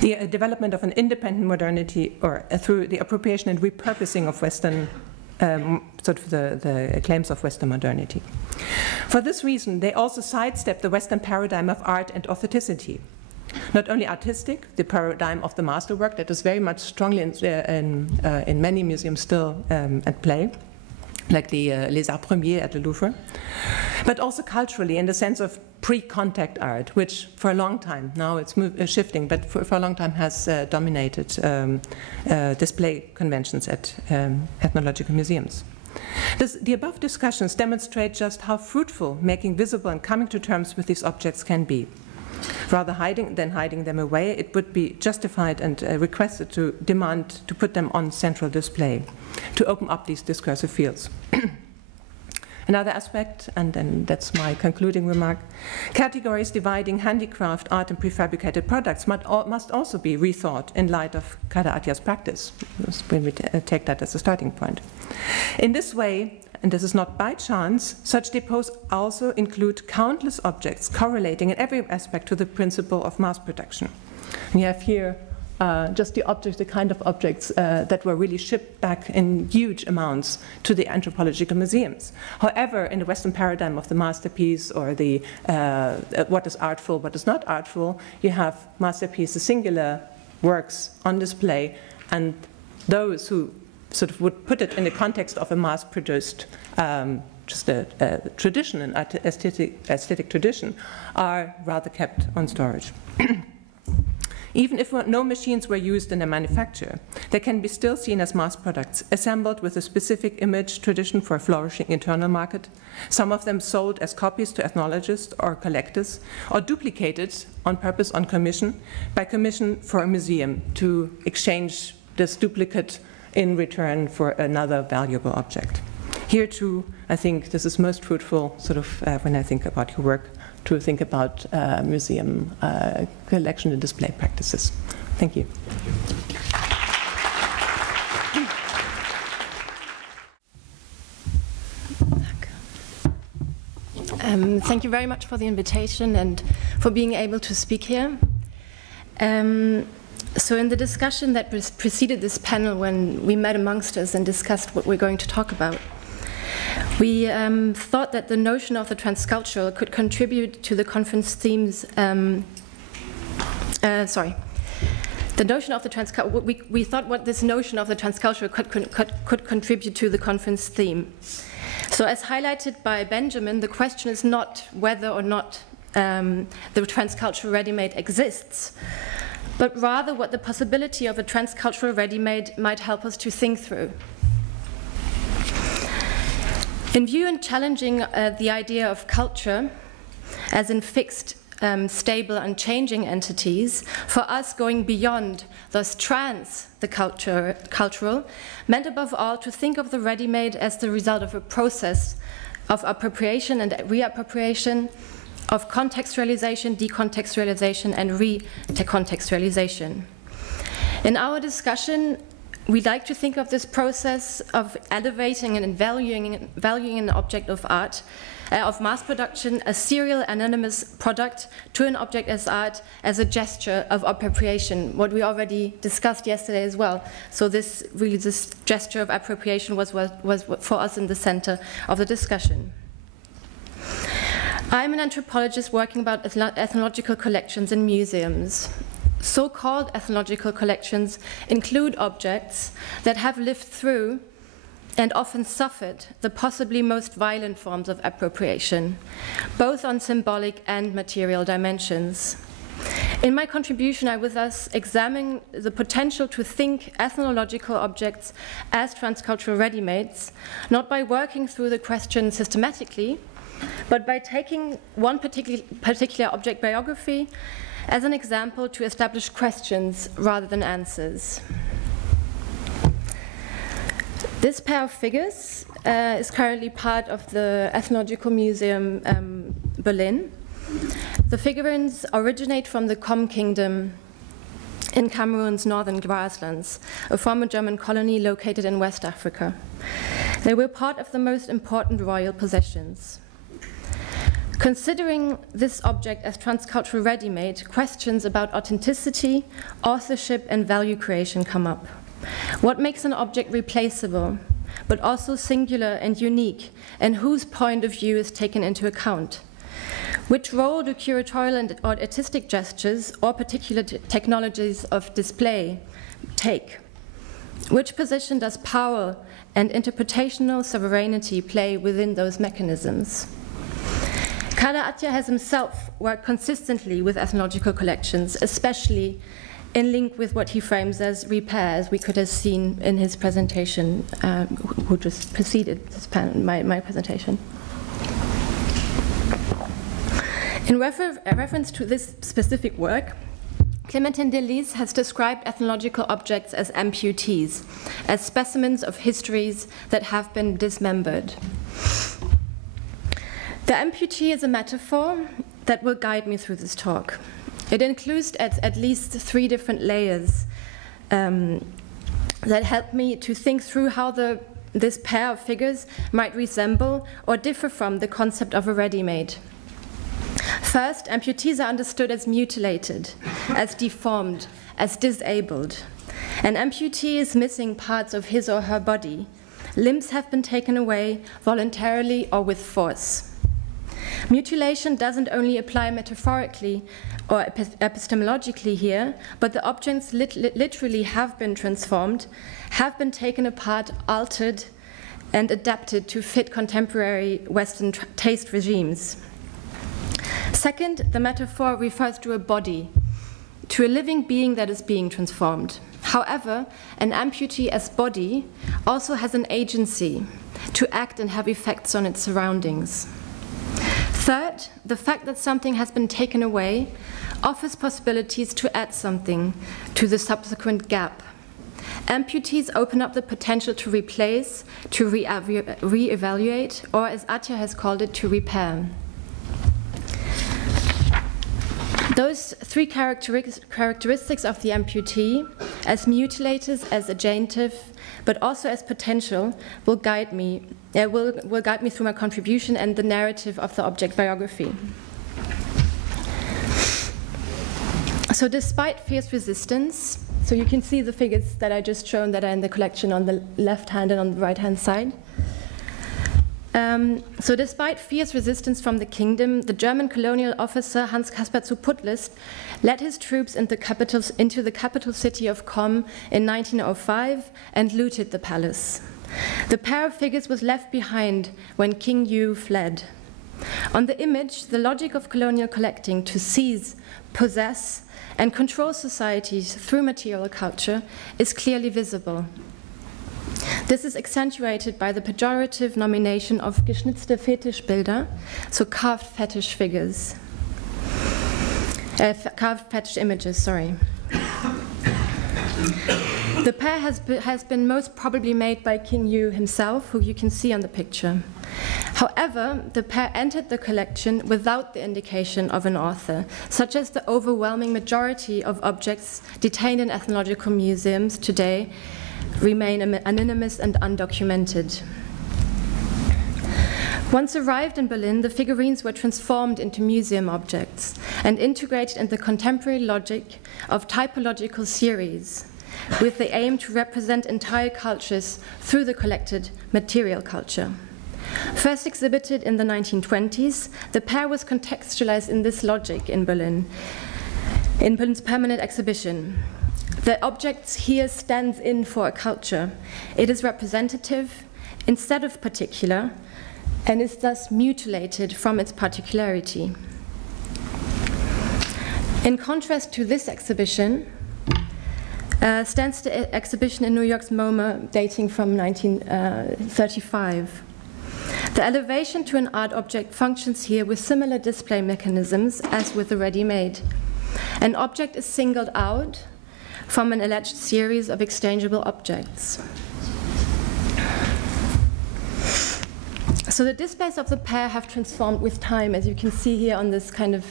The development of an independent modernity, or through the appropriation and repurposing of Western, the claims of Western modernity. For this reason, they also sidestep the Western paradigm of art and authenticity. Not only artistic, the paradigm of the masterwork that is very much strongly in many museums still at play, like the Les Arts Premiers at the Louvre, but also culturally in the sense of pre-contact art, which for a long time, now it's shifting, but for a long time has dominated display conventions at ethnological museums. The above discussions demonstrate just how fruitful making visible and coming to terms with these objects can be. Rather than hiding them away, it would be justified and requested to demand to put them on central display, to open up these discursive fields. Another aspect, and then that's my concluding remark, categories dividing handicraft, art, and prefabricated products must also be rethought in light of Kader Attia's practice, when we take that as a starting point. In this way, and this is not by chance, such depots also include countless objects correlating in every aspect to the principle of mass production. And you have here just the objects, the kind of objects that were really shipped back in huge amounts to the anthropological museums. However, in the Western paradigm of the masterpiece, or the what is artful, what is not artful, you have masterpieces, singular works on display, and those who sort of would put it in the context of a mass-produced, just a tradition, an aesthetic tradition, are rather kept on storage. Even if no machines were used in their manufacture, they can be still seen as mass products, assembled with a specific image tradition for a flourishing internal market, some of them sold as copies to ethnologists or collectors, or duplicated on purpose on commission, by commission for a museum to exchange this duplicate in return for another valuable object. Here too, I think this is most fruitful, sort of, when I think about your work, to think about museum collection and display practices. Thank you. Thank you very much for the invitation and for being able to speak here. So in the discussion that preceded this panel, when we met amongst us and discussed what we're going to talk about, we thought that the notion of the transcultural could contribute to the conference themes. The notion of the transcultural. We thought what this notion of the transcultural could contribute to the conference theme. So, as highlighted by Benjamin, the question is not whether or not the transcultural ready-made exists, but rather what the possibility of a transcultural ready-made might help us to think through. In view and challenging the idea of culture as in fixed, stable, unchanging entities, for us going beyond, thus the cultural, meant above all to think of the ready-made as the result of a process of appropriation and reappropriation, of contextualization, decontextualization, and re-contextualization. In our discussion, we like to think of this process of elevating and valuing an object of art, of mass production, a serial anonymous product, to an object as art, as a gesture of appropriation, what we already discussed yesterday as well. So this gesture of appropriation was for us in the center of the discussion. I'm an anthropologist working about ethnological collections in museums. So-called ethnological collections include objects that have lived through and often suffered the possibly most violent forms of appropriation, both on symbolic and material dimensions. In my contribution, I will thus examine the potential to think ethnological objects as transcultural ready-mades, not by working through the question systematically, but by taking one particular object biography as an example to establish questions rather than answers. This pair of figures is currently part of the Ethnological Museum Berlin. The figurines originate from the Kom Kingdom in Cameroon's northern grasslands, a former German colony located in West Africa. They were part of the most important royal possessions. Considering this object as transcultural ready-made, questions about authenticity, authorship, and value creation come up. What makes an object replaceable, but also singular and unique, and whose point of view is taken into account? Which role do curatorial and artistic gestures or particular technologies of display take? Which position does power and interpretational sovereignty play within those mechanisms? Kader Attia has himself worked consistently with ethnological collections, especially in link with what he frames as repair, as we could have seen in his presentation, who just preceded this panel, my presentation. In reference to this specific work, Clémentine Delis has described ethnological objects as amputees, as specimens of histories that have been dismembered. The amputee is a metaphor that will guide me through this talk. It includes at least 3 different layers that help me to think through how this pair of figures might resemble or differ from the concept of a ready-made. First, amputees are understood as mutilated, as deformed, as disabled. An amputee is missing parts of his or her body. Limbs have been taken away voluntarily or with force. Mutilation doesn't only apply metaphorically or epistemologically here, but the objects literally have been transformed, have been taken apart, altered, and adapted to fit contemporary Western taste regimes. Second, the metaphor refers to a body, to a living being that is being transformed. However, an amputee as body also has an agency to act and have effects on its surroundings. Third, the fact that something has been taken away offers possibilities to add something to the subsequent gap. Amputees open up the potential to replace, to re-evaluate, or as Attia has called it, to repair. Those three characteristics of the amputee, as mutilators, as agentive, but also as potential, will guide me through my contribution and the narrative of the object biography. So despite fierce resistance, so you can see the figures that I just shown that are in the collection on the left hand and on the right hand side. So despite fierce resistance from the kingdom, the German colonial officer Hans Caspar zu Putlist led his troops into the capital city of Qom in 1905 and looted the palace. The pair of figures was left behind when King Yu fled. On the image, the logic of colonial collecting to seize, possess, and control societies through material culture is clearly visible. This is accentuated by the pejorative nomination of geschnitzte Fetischbilder, so carved fetish figures. Carved fetish images, sorry. The pair has been most probably made by King Yu himself, who you can see on the picture. However, the pair entered the collection without the indication of an author, such as the overwhelming majority of objects detained in ethnological museums today remain anonymous and undocumented. Once arrived in Berlin, the figurines were transformed into museum objects and integrated in the contemporary logic of typological series, with the aim to represent entire cultures through the collected material culture. First exhibited in the 1920s, the pair was contextualized in this logic in Berlin's permanent exhibition. The object here stands in for a culture. It is representative instead of particular, and is thus mutilated from its particularity. In contrast to this exhibition, stands the exhibition in New York's MoMA dating from 1935. The elevation to an art object functions here with similar display mechanisms as with the ready-made. An object is singled out from an alleged series of exchangeable objects. So the displays of the pair have transformed with time, as you can see here on this kind of,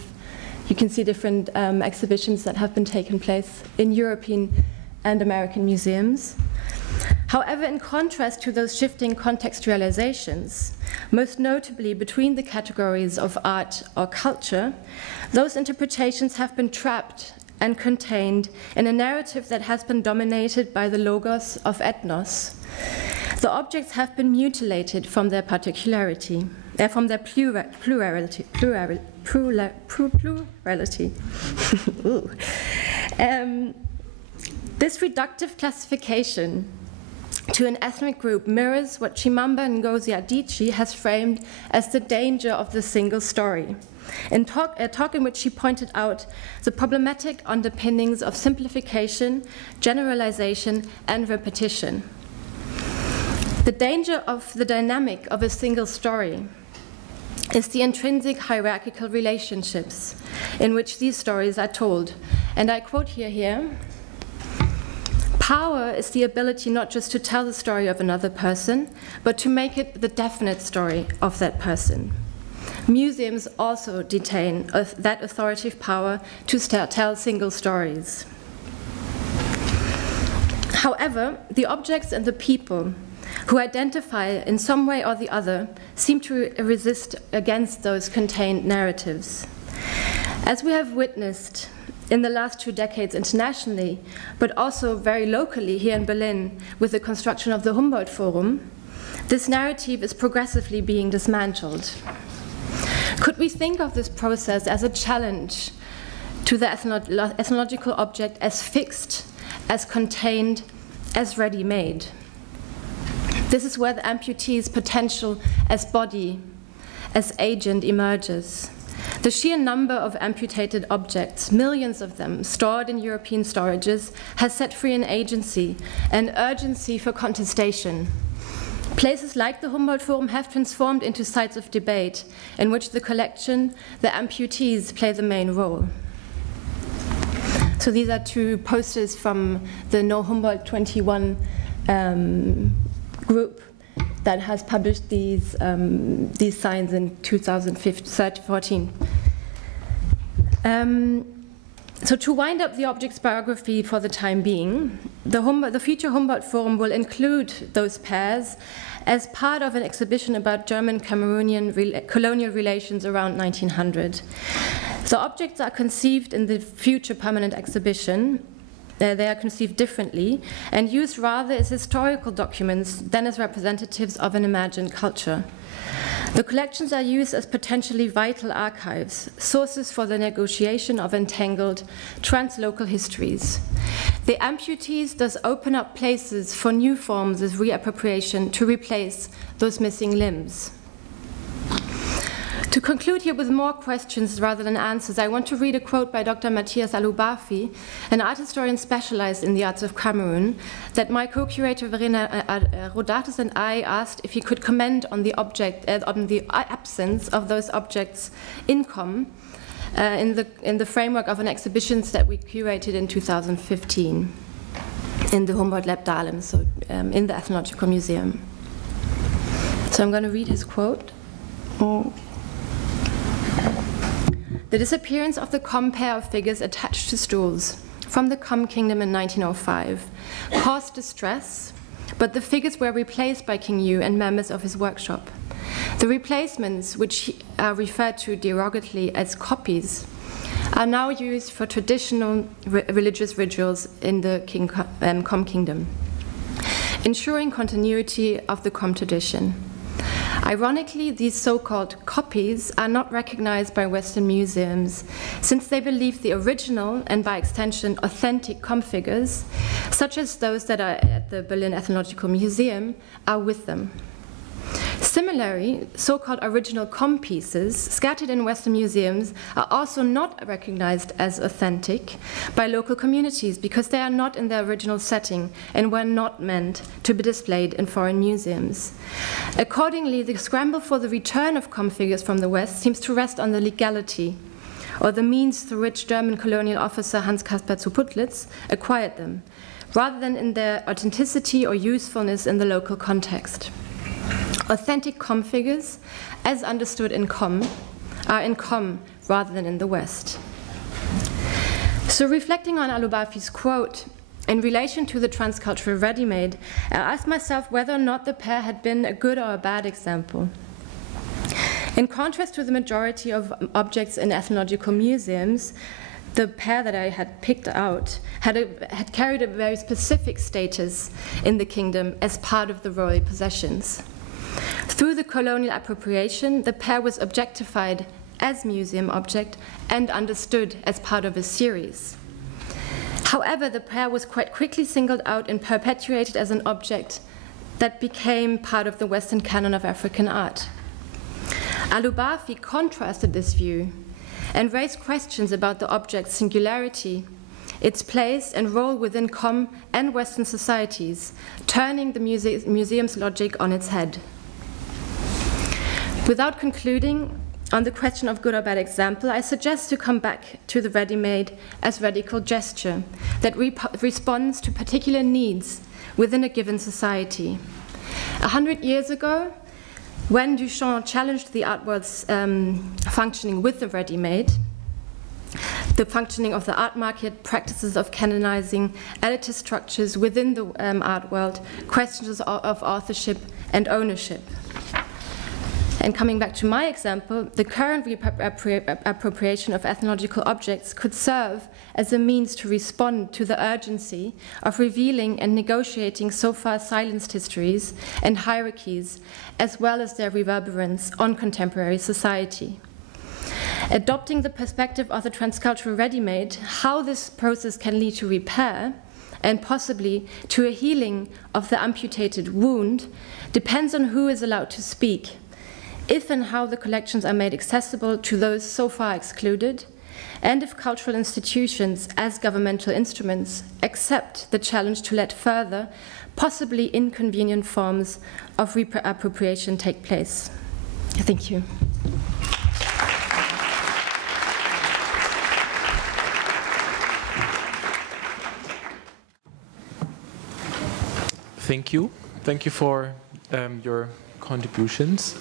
you can see different exhibitions that have been taken place in European and American museums. However, in contrast to those shifting contextualizations, most notably between the categories of art or culture, those interpretations have been trapped and contained in a narrative that has been dominated by the logos of ethnos. The objects have been mutilated from their particularity, from their plurality. This reductive classification to an ethnic group mirrors what Chimamanda Ngozi Adichie has framed as the danger of the single story, a talk in which she pointed out the problematic underpinnings of simplification, generalization, and repetition. The danger of the dynamic of a single story is the intrinsic hierarchical relationships in which these stories are told. And I quote here, "Power is the ability not just to tell the story of another person, but to make it the definite story of that person. Museums also detain that authoritative power to tell single stories." However, the objects and the people who identify in some way or the other seem to resist against those contained narratives. As we have witnessed in the last 2 decades internationally, but also very locally here in Berlin with the construction of the Humboldt Forum, this narrative is progressively being dismantled. Could we think of this process as a challenge to the ethnological object as fixed, as contained, as ready-made? This is where the amputee's potential as body, as agent emerges. The sheer number of amputated objects, millions of them, stored in European storages, has set free an agency, an urgency for contestation. Places like the Humboldt Forum have transformed into sites of debate in which the collection, the amputees, play the main role. So these are two posters from the No Humboldt 21 group that has published these signs in 2014. So to wind up the object's biography for the time being, the future Humboldt Forum will include those pairs as part of an exhibition about German-Cameroonian colonial relations around 1900. The objects are conceived in the future permanent exhibition. They are conceived differently and used rather as historical documents than as representatives of an imagined culture. The collections are used as potentially vital archives, sources for the negotiation of entangled translocal histories. The amputees thus open up places for new forms of reappropriation to replace those missing limbs. To conclude here with more questions rather than answers, I want to read a quote by Dr. Matthias Alubafi, an art historian specialized in the arts of Cameroon, that my co-curator Verena Rodatus and I asked if he could comment on the absence of those objects in Com in the framework of an exhibition that we curated in 2015 in the Humboldt Lab Dahlem, so in the Ethnological Museum. So I'm going to read his quote. The disappearance of the Com pair of figures attached to stools from the Com kingdom in 1905 caused distress, but the figures were replaced by King Yu and members of his workshop. The replacements, which are referred to derogatorily as copies, are now used for traditional religious rituals in the Com kingdom, ensuring continuity of the Com tradition. Ironically, these so-called copies are not recognized by Western museums, since they believe the original, and by extension authentic Com figures, such as those that are at the Berlin Ethnological Museum, are with them. Similarly, so-called original Com pieces scattered in Western museums are also not recognized as authentic by local communities because they are not in their original setting and were not meant to be displayed in foreign museums. Accordingly, the scramble for the return of Com figures from the West seems to rest on the legality or the means through which German colonial officer Hans Caspar zu Putlitz acquired them, rather than in their authenticity or usefulness in the local context. Authentic Com figures, as understood in Com, are in Com rather than in the West. So reflecting on Alubafi's quote, in relation to the transcultural ready-made, I asked myself whether or not the pair had been a good or a bad example. In contrast to the majority of objects in ethnological museums, the pair that I had picked out had carried a very specific status in the kingdom as part of the royal possessions. Through the colonial appropriation, the pair was objectified as museum object and understood as part of a series. However, the pair was quite quickly singled out and perpetuated as an object that became part of the Western canon of African art. Alubafi contrasted this view and raised questions about the object's singularity, its place and role within Com and Western societies, turning the museum's logic on its head. Without concluding on the question of good or bad example, I suggest to come back to the ready-made as radical gesture that responds to particular needs within a given society. 100 years ago, when Duchamp challenged the art world's functioning with the ready-made, the functioning of the art market, practices of canonizing, elitist structures within the art world, questions of authorship and ownership. And coming back to my example, the current reappropriation of ethnological objects could serve as a means to respond to the urgency of revealing and negotiating so far silenced histories and hierarchies, as well as their reverberance on contemporary society. Adopting the perspective of the transcultural ready-made, how this process can lead to repair and possibly to a healing of the amputated wound depends on who is allowed to speak. if and how the collections are made accessible to those so far excluded, and if cultural institutions, as governmental instruments, accept the challenge to let further, possibly inconvenient forms of reappropriation take place. Thank you. Thank you. Thank you for your contributions.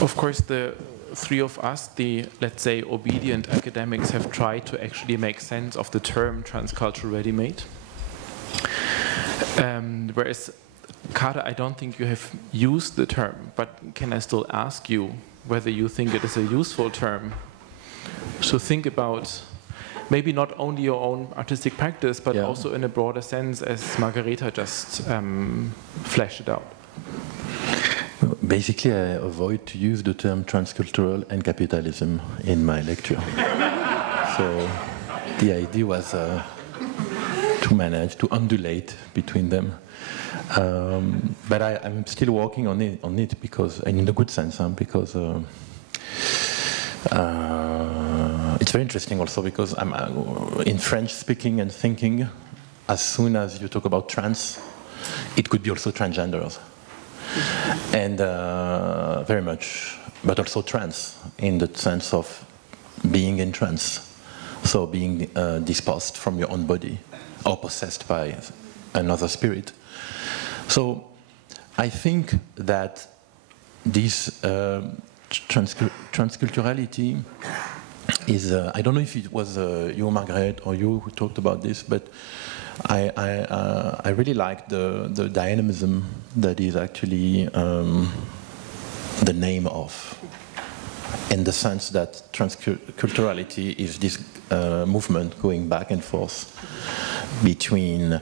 Of course, the three of us, the, let's say, obedient academics, have tried to actually make sense of the term transcultural ready-made. Whereas, Kader, I don't think you have used the term, but can I still ask you whether you think it is a useful term to think about maybe not only your own artistic practice, but also in a broader sense, as Margareta just fleshed it out? Basically, I avoid to use the term transcultural and capitalism in my lecture. So the idea was to manage to undulate between them. But I'm still working on it because, and in a good sense, because it's very interesting also because I'm in French speaking and thinking, as soon as you talk about trans, it could be also transgenders. And very much, but also trans in the sense of being in trance. So being dispossessed from your own body or possessed by another spirit. So I think that this transculturality is, I don't know if it was you, Margaret, or you who talked about this, but I really like the dynamism that is actually the name of, in the sense that transculturality is this movement going back and forth between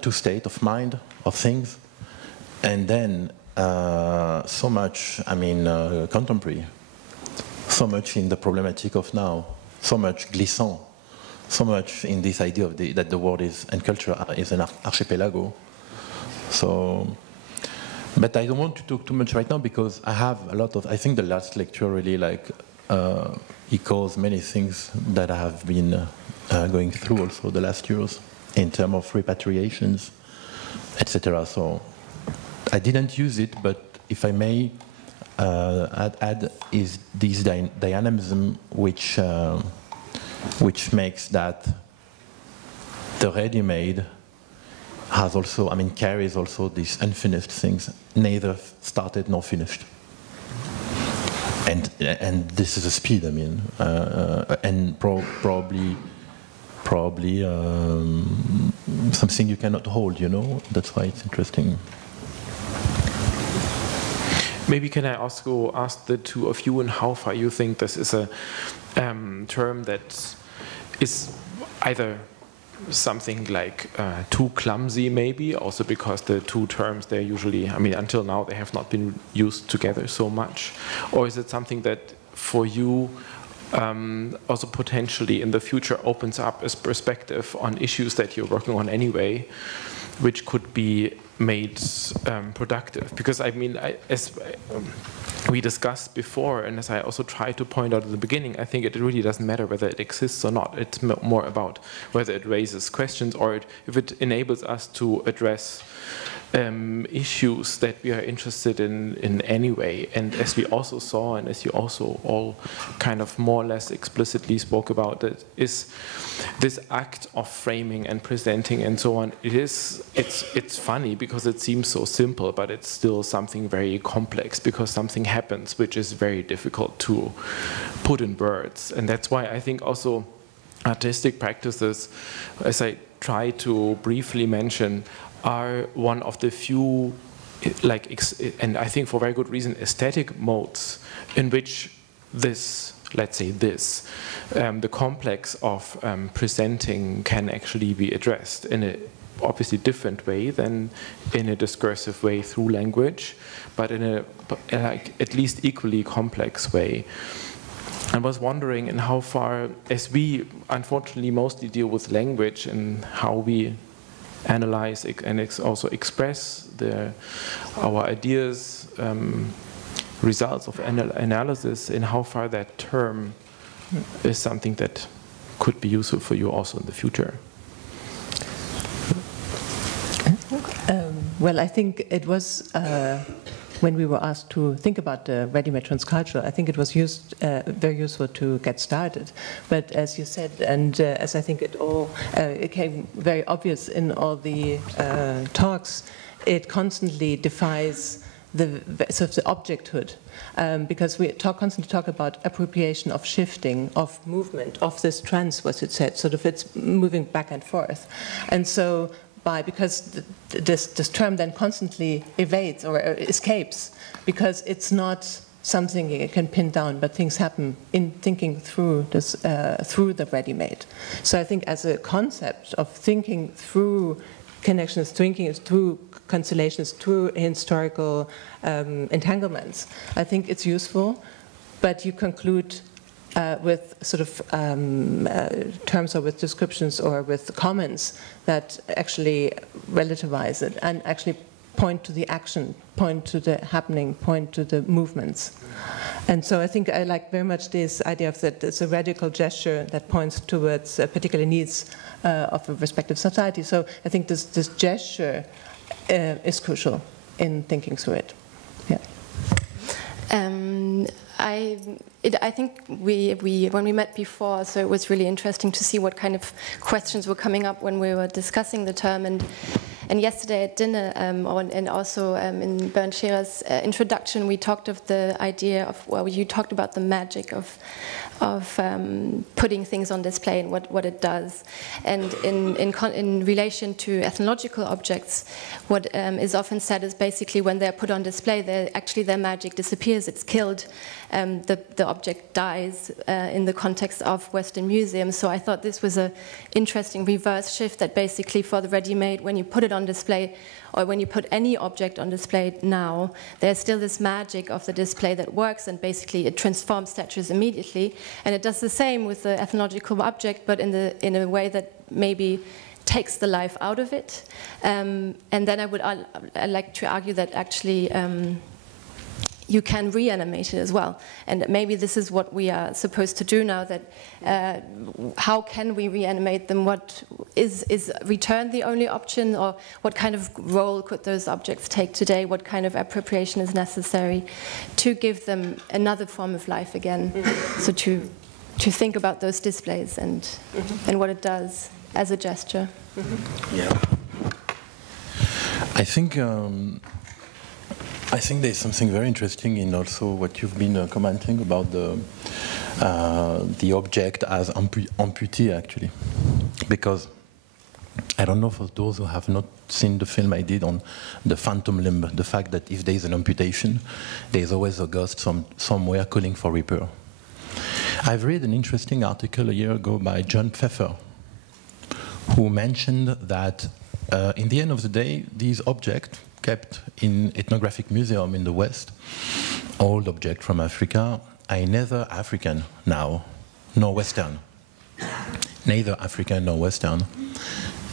two states of mind, of things, and then so much, I mean, contemporary, so much in the problematic of now, so much glissant, so much in this idea of that the world is, and culture is an archipelago. So, but I don't want to talk too much right now because I have a lot of, I think the last lecture really like echoes many things that I have been going through also the last years in terms of repatriations, etc. So I didn't use it, but if I may add is this dynamism which makes that the ready-made has also, I mean, carries also these unfinished things, neither started nor finished. And this is a speed, I mean, and probably something you cannot hold, you know. That's why it's interesting. Maybe can I also ask the two of you, and how far you think this is a term that is either something like too clumsy, maybe, also because the two terms, they're usually, I mean, until now they have not been used together so much, or is it something that for you also potentially in the future opens up as perspective on issues that you're working on anyway, which could be made productive? Because I mean, as we discussed before, and as I also tried to point out at the beginning, I think it really doesn't matter whether it exists or not. It's more about whether it raises questions or if it enables us to address issues that we are interested in anyway. And as we also saw, and as you also all kind of more or less explicitly spoke about, it is this act of framing and presenting and so on. It's funny because it seems so simple, but it's still something very complex because something happens which is very difficult to put in words. And that's why I think also artistic practices, as I try to briefly mention, are one of the few, and I think for very good reason, aesthetic modes in which this, let's say this, the complex of presenting can actually be addressed in a obviously different way than in a discursive way through language, but in a at least equally complex way. I was wondering in how far, as we unfortunately mostly deal with language and how we analyze and also express our ideas, results of analysis, and how far that term is something that could be useful for you also in the future. Well, I think it was, when we were asked to think about the ready-made transcultural, I think it was very useful to get started. But as you said, and as I think it came very obvious in all the talks, it constantly defies the sort of the objecthood, because we constantly talk about appropriation, of shifting, of movement, of this trans, was it said, sort of it's moving back and forth. And so because this term then constantly evades or escapes, because it's not something you can pin down, but things happen in thinking through this, through the ready-made. So I think as a concept of thinking through connections, thinking through constellations, through historical entanglements, I think it's useful, but you conclude with sort of terms or with descriptions or with comments that actually relativize it and actually point to the action, point to the happening, point to the movements. And so I think I like very much this idea of that it's a radical gesture that points towards particular needs of a respective society. So I think this gesture is crucial in thinking through it. Yeah. I think when we met before, so it was really interesting to see what kind of questions were coming up when we were discussing the term. And yesterday at dinner, and also in Bernd Scherer's introduction, we talked of the idea of, well, you talked about the magic of putting things on display and what it does. And in relation to ethnological objects, what is often said is basically when they're put on display, their magic disappears, it's killed. The object dies in the context of Western museums. So I thought this was an interesting reverse shift, that basically for the ready-made, when you put it on display, or when you put any object on display now, there's still this magic of the display that works, and basically it transforms statues immediately. And it does the same with the ethnological object, but in a way that maybe takes the life out of it. And then I'd like to argue that actually you can reanimate it as well. And maybe this is what we are supposed to do now, that how can we reanimate them? What is return the only option, or what kind of role could those objects take today? What kind of appropriation is necessary to give them another form of life again? So to think about those displays and what it does as a gesture. Yeah. I think there's something very interesting in also what you've been commenting about the object as amputee, actually. Because I don't know, for those who have not seen the film I did on the phantom limb, the fact that if there's an amputation, there's always a ghost somewhere calling for repair. I've read an interesting article a year ago by John Pfeffer, who mentioned that in the end of the day, these objects kept in ethnographic museum in the West, old objects from Africa, are neither African now, nor Western. Neither African nor Western.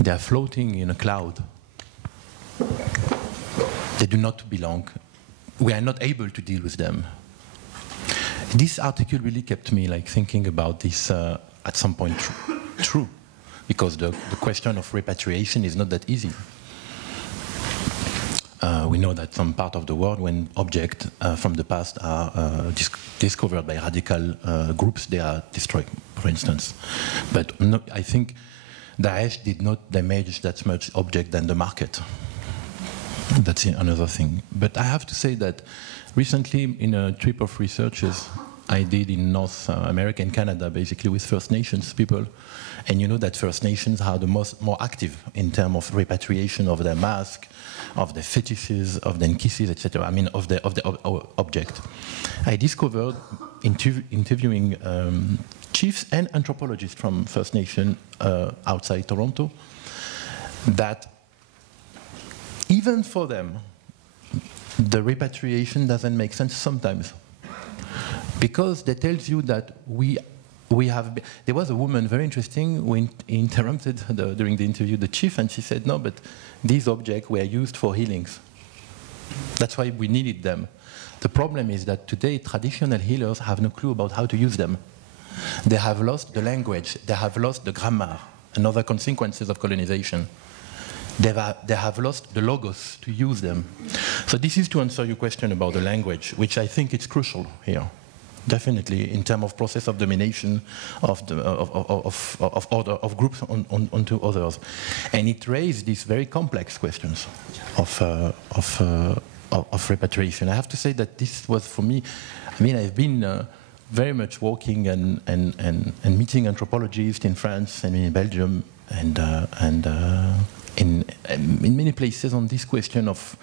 They are floating in a cloud. They do not belong. We are not able to deal with them. This article really kept me thinking about this at some point true, because the question of repatriation is not that easy. We know that some part of the world, when objects from the past are discovered by radical groups, they are destroyed, for instance. But I think Daesh did not damage that much object than the market. That's another thing. But I have to say that recently, in a trip of researches I did in North America and Canada, basically with First Nations people, and you know that First Nations are the more active in terms of repatriation of their mask, of their fetishes, of their kisses, etc. I mean, of the object. I discovered, interviewing chiefs and anthropologists from First Nation outside Toronto, that even for them, the repatriation doesn't make sense sometimes, because they tell you that we there was a woman, very interesting, who interrupted during the interview the chief, and she said, no, but these objects were used for healings. That's why we needed them. The problem is that today traditional healers have no clue about how to use them. They have lost the language, they have lost the grammar, and other consequences of colonization. They have lost the logos to use them. So this is to answer your question about the language, which I think is crucial here. Definitely, in terms of process of domination of groups onto others, and it raised these very complex questions of repatriation. I have to say that this was for me. I mean, I've been very much working and meeting anthropologists in France and in Belgium and in many places on this question of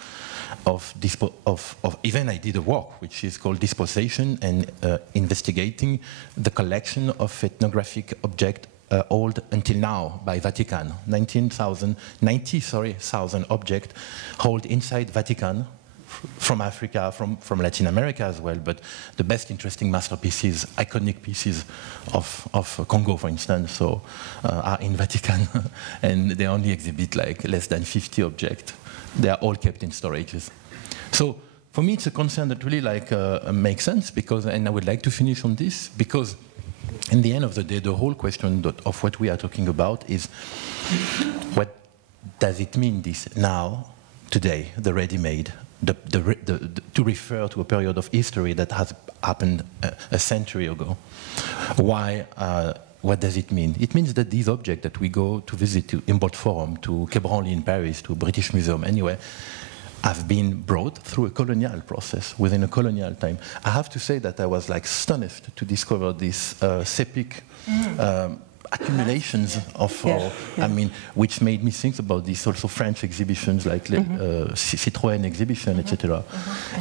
even I did a work which is called Dispossession and investigating the collection of ethnographic objects old until now by Vatican. 90,000 objects held inside Vatican from Africa, from Latin America as well, but the best interesting masterpieces, iconic pieces of Congo, for instance, so, are in Vatican, and they only exhibit like less than 50 objects. They are all kept in storages. So for me, it's a concern that really makes sense, because, and I would like to finish on this, because in the end of the day, the whole question of what we are talking about is what does it mean this now, today, the ready-made, to refer to a period of history that has happened a century ago. Why? What does it mean? It means that these objects that we go to visit to Humboldt Forum, to Quai Branly in Paris, to British Museum, anywhere, have been brought through a colonial process, within a colonial time. I have to say that I was like stunned to discover this sepic accumulations of, I mean, which made me think about these also French exhibitions like Citroën exhibition, etc.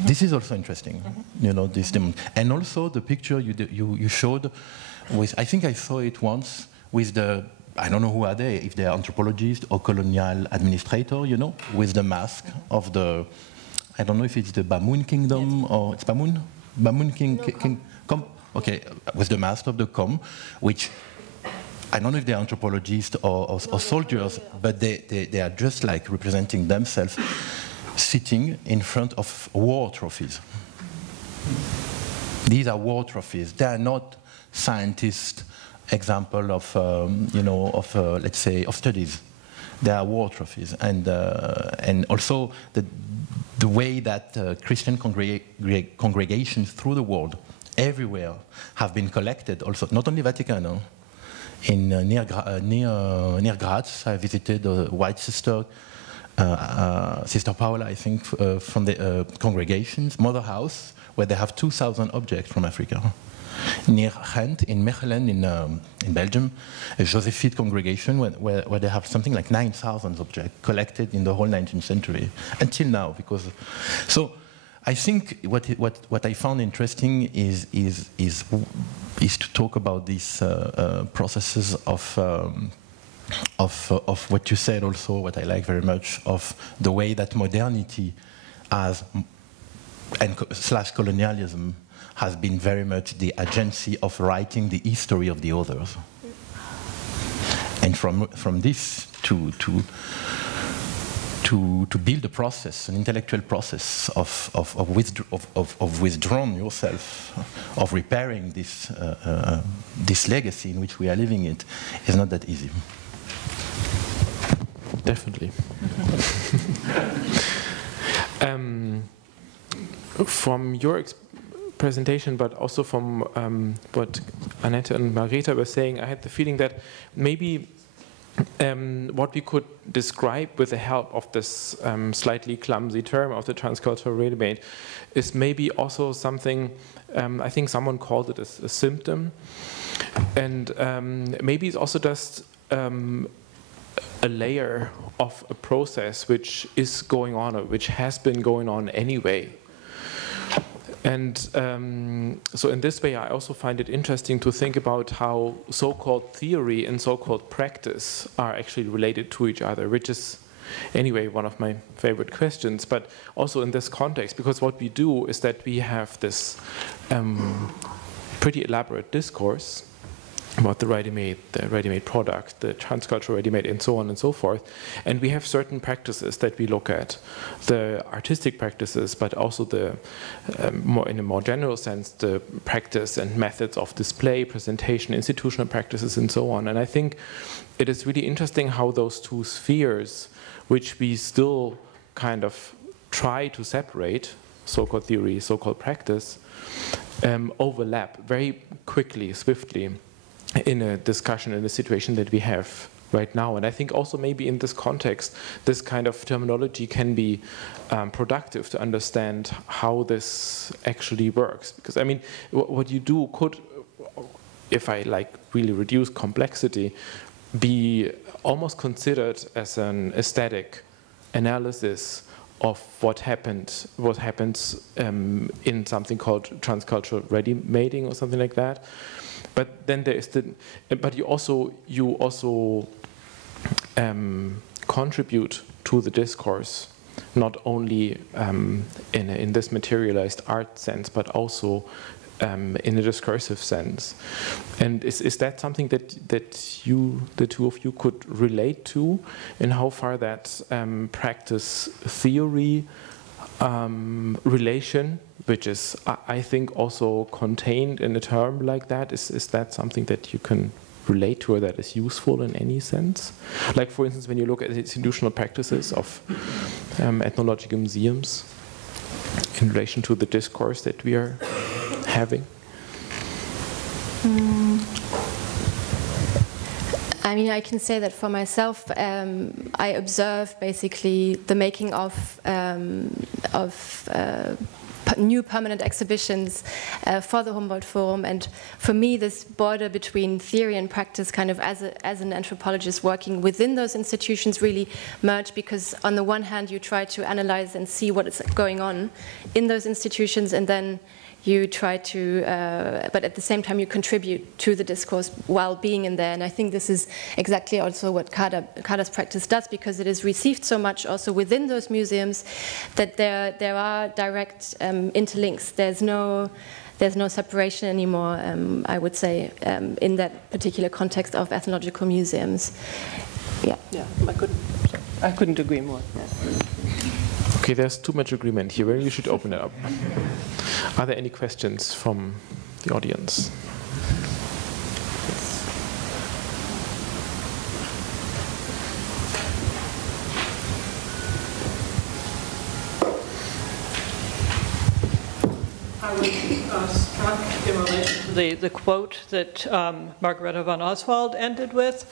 This is also interesting, you know, this demand. And also the picture you showed with, I think I saw it once with the, I don't know who are they, if they are anthropologists or colonial administrator, you know, with the mask of the, I don't know if it's the Bamoun Kingdom or it's Bamoun? Bamoun King, Com? Okay, with the mask of the Com, which I don't know if they're anthropologists or soldiers, but they are just like representing themselves sitting in front of war trophies. These are war trophies. They are not scientists' example of, you know, of let's say, of studies. They are war trophies. And also the way that Christian congregations through the world, everywhere, have been collected, also, not only Vatican, no? Near Graz, I visited the White Sister, Sister Paula, I think, from the congregations, Mother House, where they have 2,000 objects from Africa. Near Ghent, in Mechelen, in Belgium, a Josephite congregation where they have something like 9,000 objects collected in the whole 19th century, until now. Because, so I think what I found interesting is to talk about these processes of what you said also, what I like very much, of the way that modernity and / colonialism has been very much the agency of writing the history of the others. And from this to build a process, an intellectual process of withdrawing yourself, of repairing this legacy in which we are living it, is not that easy. Definitely. From your presentation, but also from what Annette and Margareta were saying, I had the feeling that maybe what we could describe with the help of this slightly clumsy term of the transcultural ready-made is maybe also something, I think someone called it a symptom, and maybe it's also just a layer of a process which is going on, or which has been going on anyway. And so in this way, I also find it interesting to think about how so-called theory and so-called practice are actually related to each other, which is, anyway, one of my favorite questions, but also in this context, because what we do is that we have this pretty elaborate discourse, about the ready-made product, the transcultural ready-made, and so on and so forth. And we have certain practices that we look at, the artistic practices, but also the in a more general sense, the practice and methods of display, presentation, institutional practices, and so on. And I think it is really interesting how those two spheres, which we still kind of try to separate, so-called theory, so-called practice, overlap very quickly, swiftly, in a discussion, in a situation that we have right now. And I think also maybe in this context, this kind of terminology can be productive to understand how this actually works. Because I mean, what you do could, if I like really reduce complexity, be almost considered as an aesthetic analysis of what happens in something called transcultural ready-mading or something like that. But then there is but you also contribute to the discourse, not only in this materialized art sense, but also in a discursive sense. And is that something that you, the two of you, could relate to, in how far that practice theory relation, which is, I think, also contained in a term like that, is that something that you can relate to or that is useful in any sense? Like, for instance, when you look at institutional practices of ethnological museums in relation to the discourse that we are having? I mean, I can say that for myself, I observe basically the making of new permanent exhibitions for the Humboldt Forum, and for me, this border between theory and practice, kind of as an anthropologist working within those institutions, really merge, because on the one hand, you try to analyze and see what is going on in those institutions, and then you try to, but at the same time you contribute to the discourse while being in there. And I think this is exactly also what Kader's practice does, because it is received so much also within those museums that there are direct interlinks. There's no separation anymore, I would say, in that particular context of ethnological museums. Yeah. Yeah, I couldn't agree more. Yeah. Okay, there's too much agreement here. Maybe you should open it up. Are there any questions from the audience? I was struck in relation to the quote that Margareta von Oswald ended with,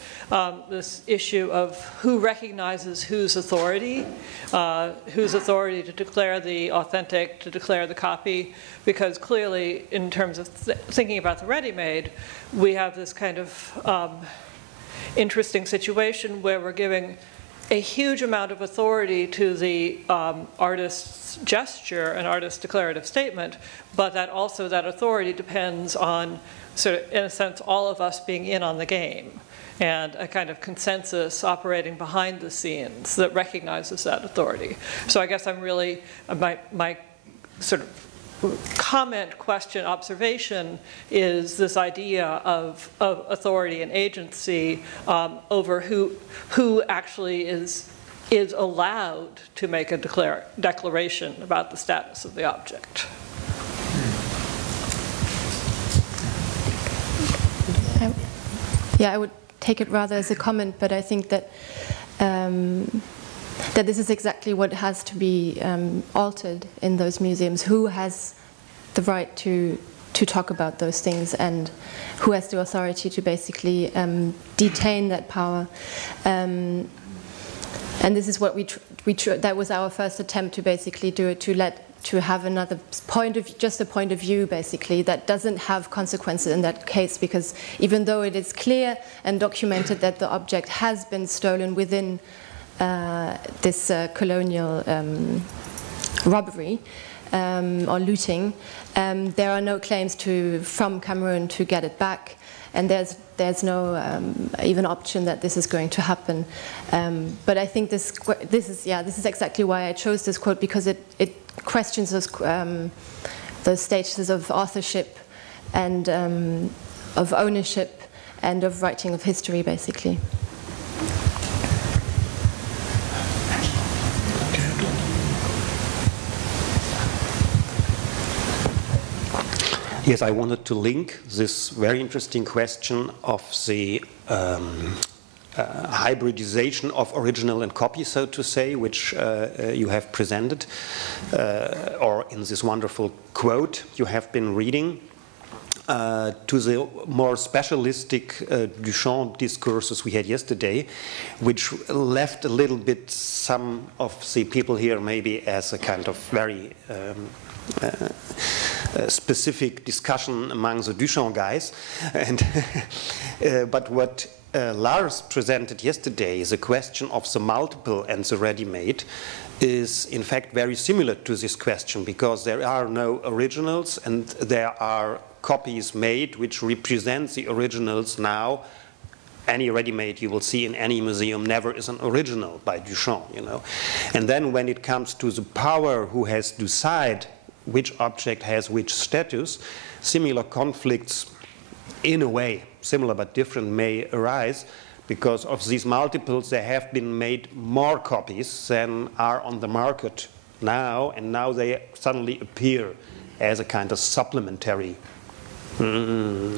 this issue of who recognizes whose authority to declare the authentic, to declare the copy, because clearly in terms of thinking about the ready-made, we have this kind of interesting situation where we're giving a huge amount of authority to the artist's gesture and artist's declarative statement, but that also that authority depends on, sort of, in a sense, all of us being in on the game, and a kind of consensus operating behind the scenes that recognizes that authority. So I guess I'm really, my sort of comment, question, observation is this idea of authority and agency over who actually is allowed to make a declaration about the status of the object. Yeah, I would take it rather as a comment, but I think that that this is exactly what has to be altered in those museums. Who has the right to talk about those things, and who has the authority to basically detain that power? And this is what that was our first attempt to basically do it, to have another point of, just a point of view basically that doesn't have consequences in that case, because even though it is clear and documented that the object has been stolen within this colonial robbery or looting, there are no claims from Cameroon to get it back, and there's no even option that this is going to happen. But I think this is exactly why I chose this quote, because it questions those stages of authorship and of ownership, and of writing of history, basically. Yes, I wanted to link this very interesting question of the hybridization of original and copy, so to say, which you have presented, or in this wonderful quote you have been reading, to the more specialistic Duchamp discourses we had yesterday, which left a little bit some of the people here maybe as a kind of very specific discussion among the Duchamp guys. And but what Lars presented yesterday is a question of the multiple and the ready-made is in fact very similar to this question, because there are no originals and there are copies made which represent the originals now. Any ready-made you will see in any museum never is an original by Duchamp, you know. And then when it comes to the power who has to decide which object has which status, similar conflicts, in a way, similar but different, may arise. Because of these multiples, there have been made more copies than are on the market now, and now they suddenly appear as a kind of supplementary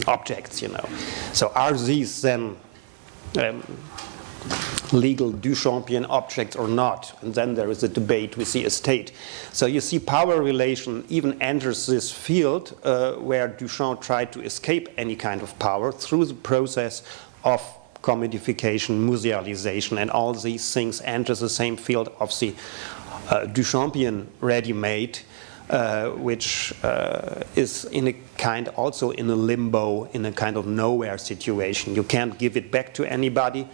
objects, you know. So are these then legal Duchampian objects or not? And then there is a debate with the estate. So you see, power relation even enters this field where Duchamp tried to escape any kind of power through the process of commodification, musealization, and all these things enter the same field of the Duchampian ready-made, which is in a kind also in a limbo, in a kind of nowhere situation. You can't give it back to anybody,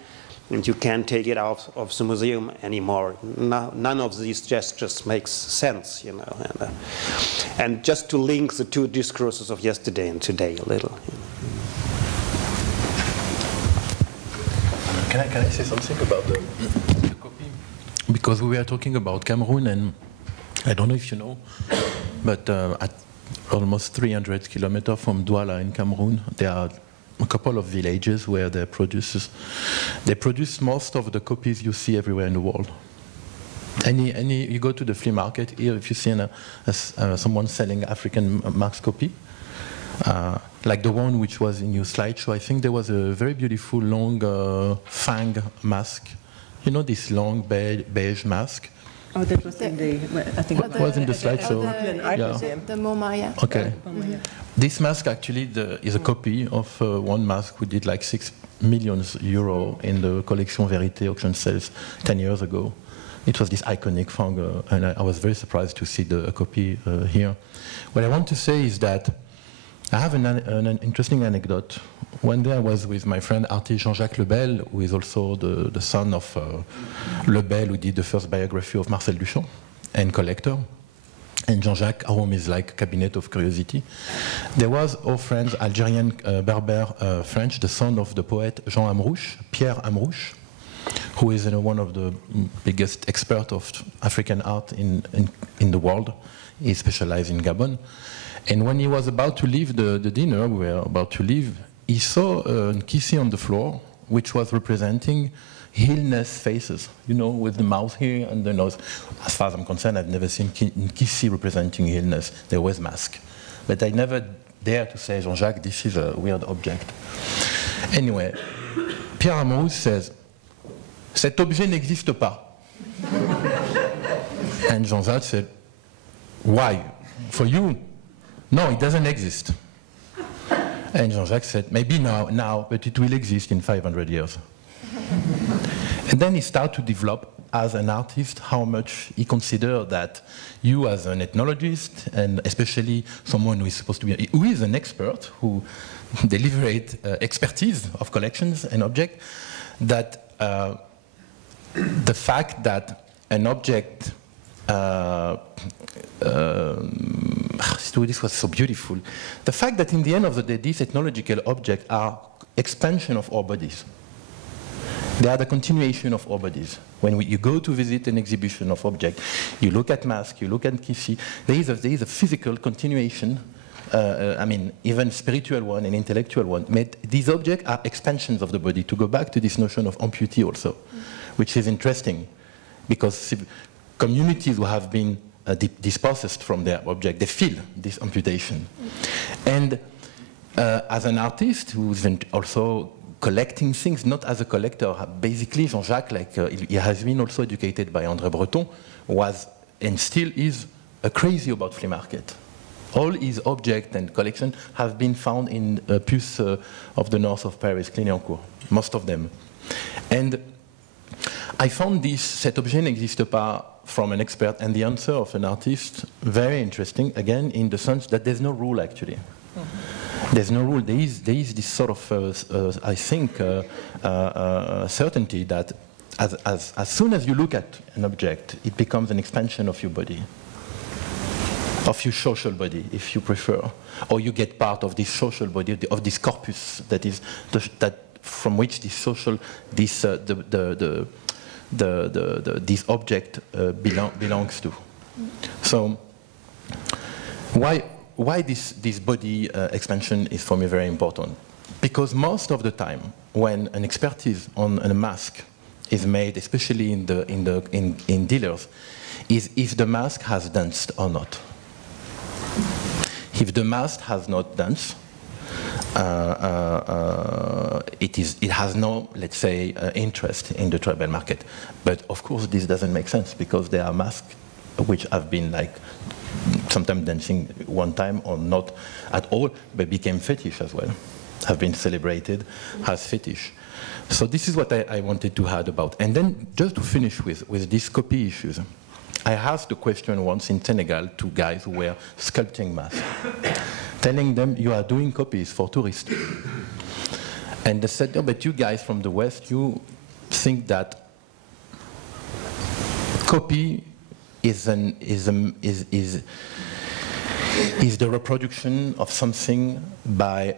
and you can't take it out of the museum anymore. None of these gestures makes sense, you know. And just to link the two discourses of yesterday and today a little. Can I say something about the copy? Because we were talking about Cameroon, and I don't know if you know, but at almost 300 kilometers from Douala in Cameroon, there are a couple of villages where they produce most of the copies you see everywhere in the world. You go to the flea market here, if you see someone selling African Marx copy, like the one which was in your slideshow, I think there was a very beautiful long fang mask. You know, this long beige mask. Oh, that was in the, I think it was in the slideshow. The MoMA, yeah. Okay. This mask actually is a copy of one mask we did like 6 million euro in the Collection Vérité auction sales 10 years ago. It was this iconic fang, and I was very surprised to see the copy here. What I want to say is that I have an interesting anecdote. One day I was with my friend artist Jean-Jacques Lebel, who is also the son of Lebel, who did the first biography of Marcel Duchamp, and collector. And Jean-Jacques' home is like a cabinet of curiosity. There was our friend, Algerian Berber French, the son of the poet Jean Amrouche, Pierre Amrouche, who is one of the biggest experts of African art in the world. He specialized in Gabon. And when he was about to leave the dinner, we were about to leave, he saw a Nkisi on the floor, which was representing illness faces, you know, with the mouth here and the nose. As far as I'm concerned, I've never seen Nkisi representing illness. They always mask. But I never dare to say, Jean-Jacques, this is a weird object. Anyway, Pierre Amrouche says, cet objet n'existe pas. And Jean-Jacques said, why? For you? No, it doesn't exist. And Jean-Jacques said, maybe now, but it will exist in 500 years. And then he started to develop, as an artist, how much he considered that you as an ethnologist, and especially someone who is supposed to be, who is an expert, who delivers expertise of collections and objects, that the fact that an object this was so beautiful. The fact that in the end of the day, these ethnological objects are expansion of our bodies. They are the continuation of our bodies. When you go to visit an exhibition of objects, you look at masks, you look at Nkisi, there is a physical continuation I mean, even spiritual one and intellectual one, these objects are expansions of the body. To go back to this notion of amputee also, which is interesting, because communities who have been dispossessed from their object, they feel this amputation. And as an artist who's also collecting things, not as a collector, basically Jean-Jacques, like he has been also educated by André Breton, was and still is crazy about flea market. All his objects and collection have been found in Puce of the north of Paris, Clignancourt, most of them. And I found this cet objet n'existe pas from an expert and the answer of an artist very interesting, again, in the sense that there's no rule actually. There's no rule. There is this sort of, I think, certainty that as soon as you look at an object, it becomes an expansion of your body, of your social body, if you prefer, or you get part of this social body, of this corpus that is from which this social, this this object belongs to. So why this body expansion is for me very important? Because most of the time, when an expertise on a mask is made, especially in dealers, is if the mask has danced or not. If the mask has not danced, it has no, let's say, interest in the tribal market. But of course, this doesn't make sense because there are masks which have been like sometimes dancing one time or not at all, but became fetish as well, have been celebrated as fetish. So this is what I wanted to add about. And then just to finish with these copy issues, I asked the question once in Senegal to guys who were sculpting masks, telling them, you are doing copies for tourists. And they said, no, but you guys from the West, you think that copy is the reproduction of something by,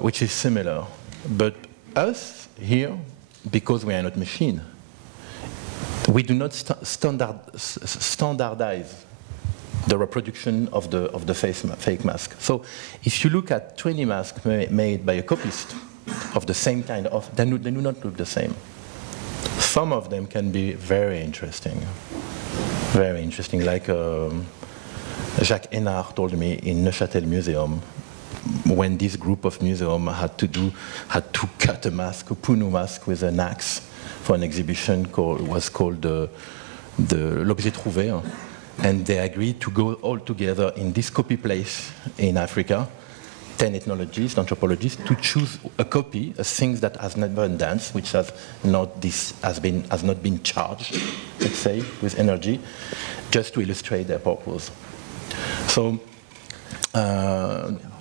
which is similar. But us here, because we are not machine, we do not standardize the reproduction of the fake mask. So if you look at 20 masks made by a copyist of the same kind of, they do not look the same. Some of them can be very interesting, like Jacques Hénard told me in Neuchâtel Museum, when this group of museum had to cut a mask, a Punu mask with an axe for an exhibition was called l'objet trouvé, and they agreed to go all together in this copy place in Africa, 10 ethnologists, anthropologists, to choose a copy, a thing that has not been danced, which has not been charged, let's say, with energy, just to illustrate their purpose. So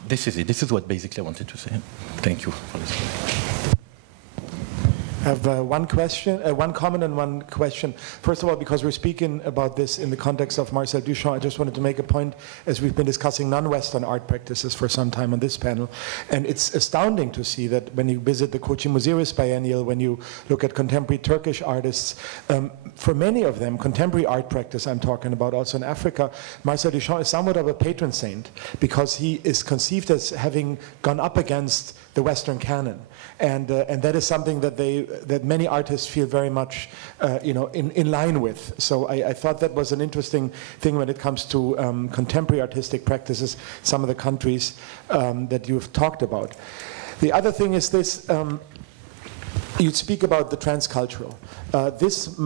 this is it. This is what basically I wanted to say. Thank you for listening. I have one question, one comment and one question. First of all, because we're speaking about this in the context of Marcel Duchamp, I just wanted to make a point, as we've been discussing non-Western art practices for some time on this panel. And it's astounding to see that when you visit the Kochi Museums Biennial, when you look at contemporary Turkish artists, for many of them, contemporary art practice I'm talking about also in Africa, Marcel Duchamp is somewhat of a patron saint because he is conceived as having gone up against the Western canon. And that is something that many artists feel very much in line with. So I thought that was an interesting thing when it comes to contemporary artistic practices, some of the countries that you've talked about. The other thing is this, you speak about the transcultural. This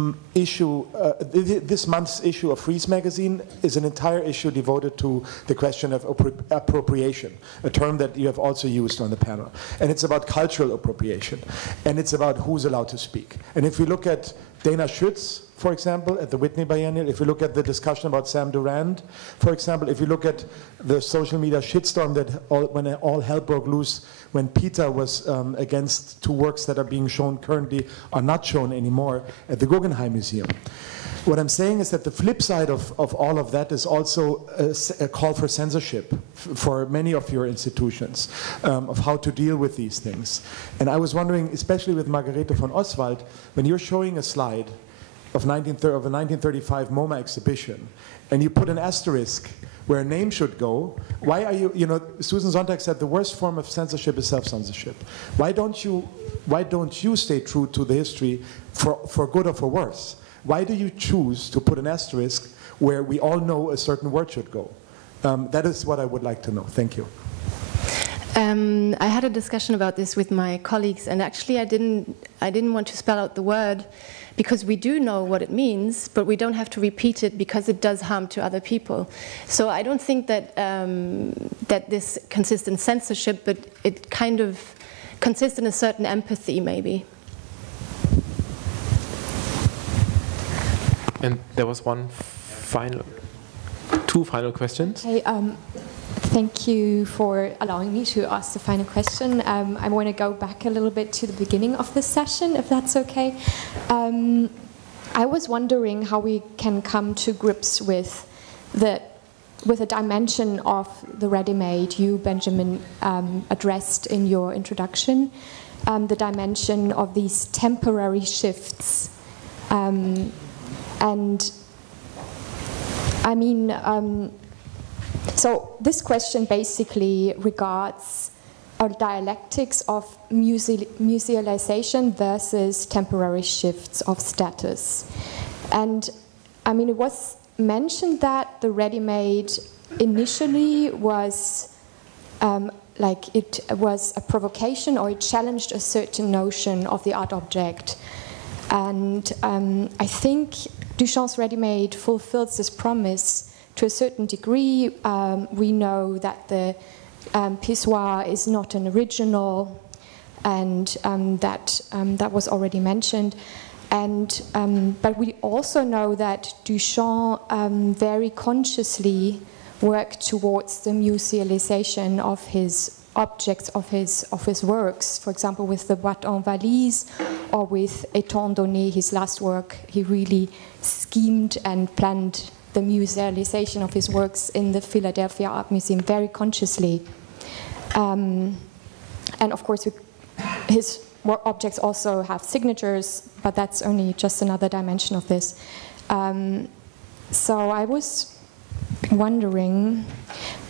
month's issue of Frieze magazine is an entire issue devoted to the question of appropriation, a term that you have also used on the panel. And it's about cultural appropriation. And it's about who's allowed to speak. And if we look at Dana Schütz, for example, at the Whitney Biennial, if we look at the discussion about Sam Durand, for example, if you look at the social media shitstorm that when all hell broke loose, when PETA was against two works that are being shown currently, are not shown anymore at the Guggenheim Museum. What I'm saying is that the flip side of all of that is also a call for censorship for many of your institutions, of how to deal with these things. And I was wondering, especially with Margareta von Oswald, when you're showing a slide of a 1935 MoMA exhibition, and you put an asterisk where a name should go. Why are you, Susan Sontag said the worst form of censorship is self-censorship. Why don't you stay true to the history for good or for worse? Why do you choose to put an asterisk where we all know a certain word should go? That is what I would like to know. Thank you. I had a discussion about this with my colleagues, and actually I didn't want to spell out the word, because we do know what it means, but we don't have to repeat it because it does harm to other people. So I don't think that that this consists in censorship, but it kind of consists in a certain empathy, maybe. And there was two final questions. Okay, thank you for allowing me to ask the final question. I want to go back a little bit to the beginning of this session, if that's okay. I was wondering how we can come to grips with a dimension of the ready-made you, Benjamin, addressed in your introduction, the dimension of these temporary shifts. And I mean, so this question basically regards our dialectics of musealization versus temporary shifts of status. And I mean, it was mentioned that the ready-made initially was like it was a provocation, or it challenged a certain notion of the art object. And I think Duchamp's ready-made fulfills this promise to a certain degree. We know that the pissoir is not an original, and that was already mentioned. And but we also know that Duchamp very consciously worked towards the musealization of his objects, of his works. For example, with the boîte en valise, or with Étant donné, his last work, he really schemed and planned the musealization of his works in the Philadelphia Art Museum very consciously. And of course, his objects also have signatures, but that's only just another dimension of this. So I was wondering,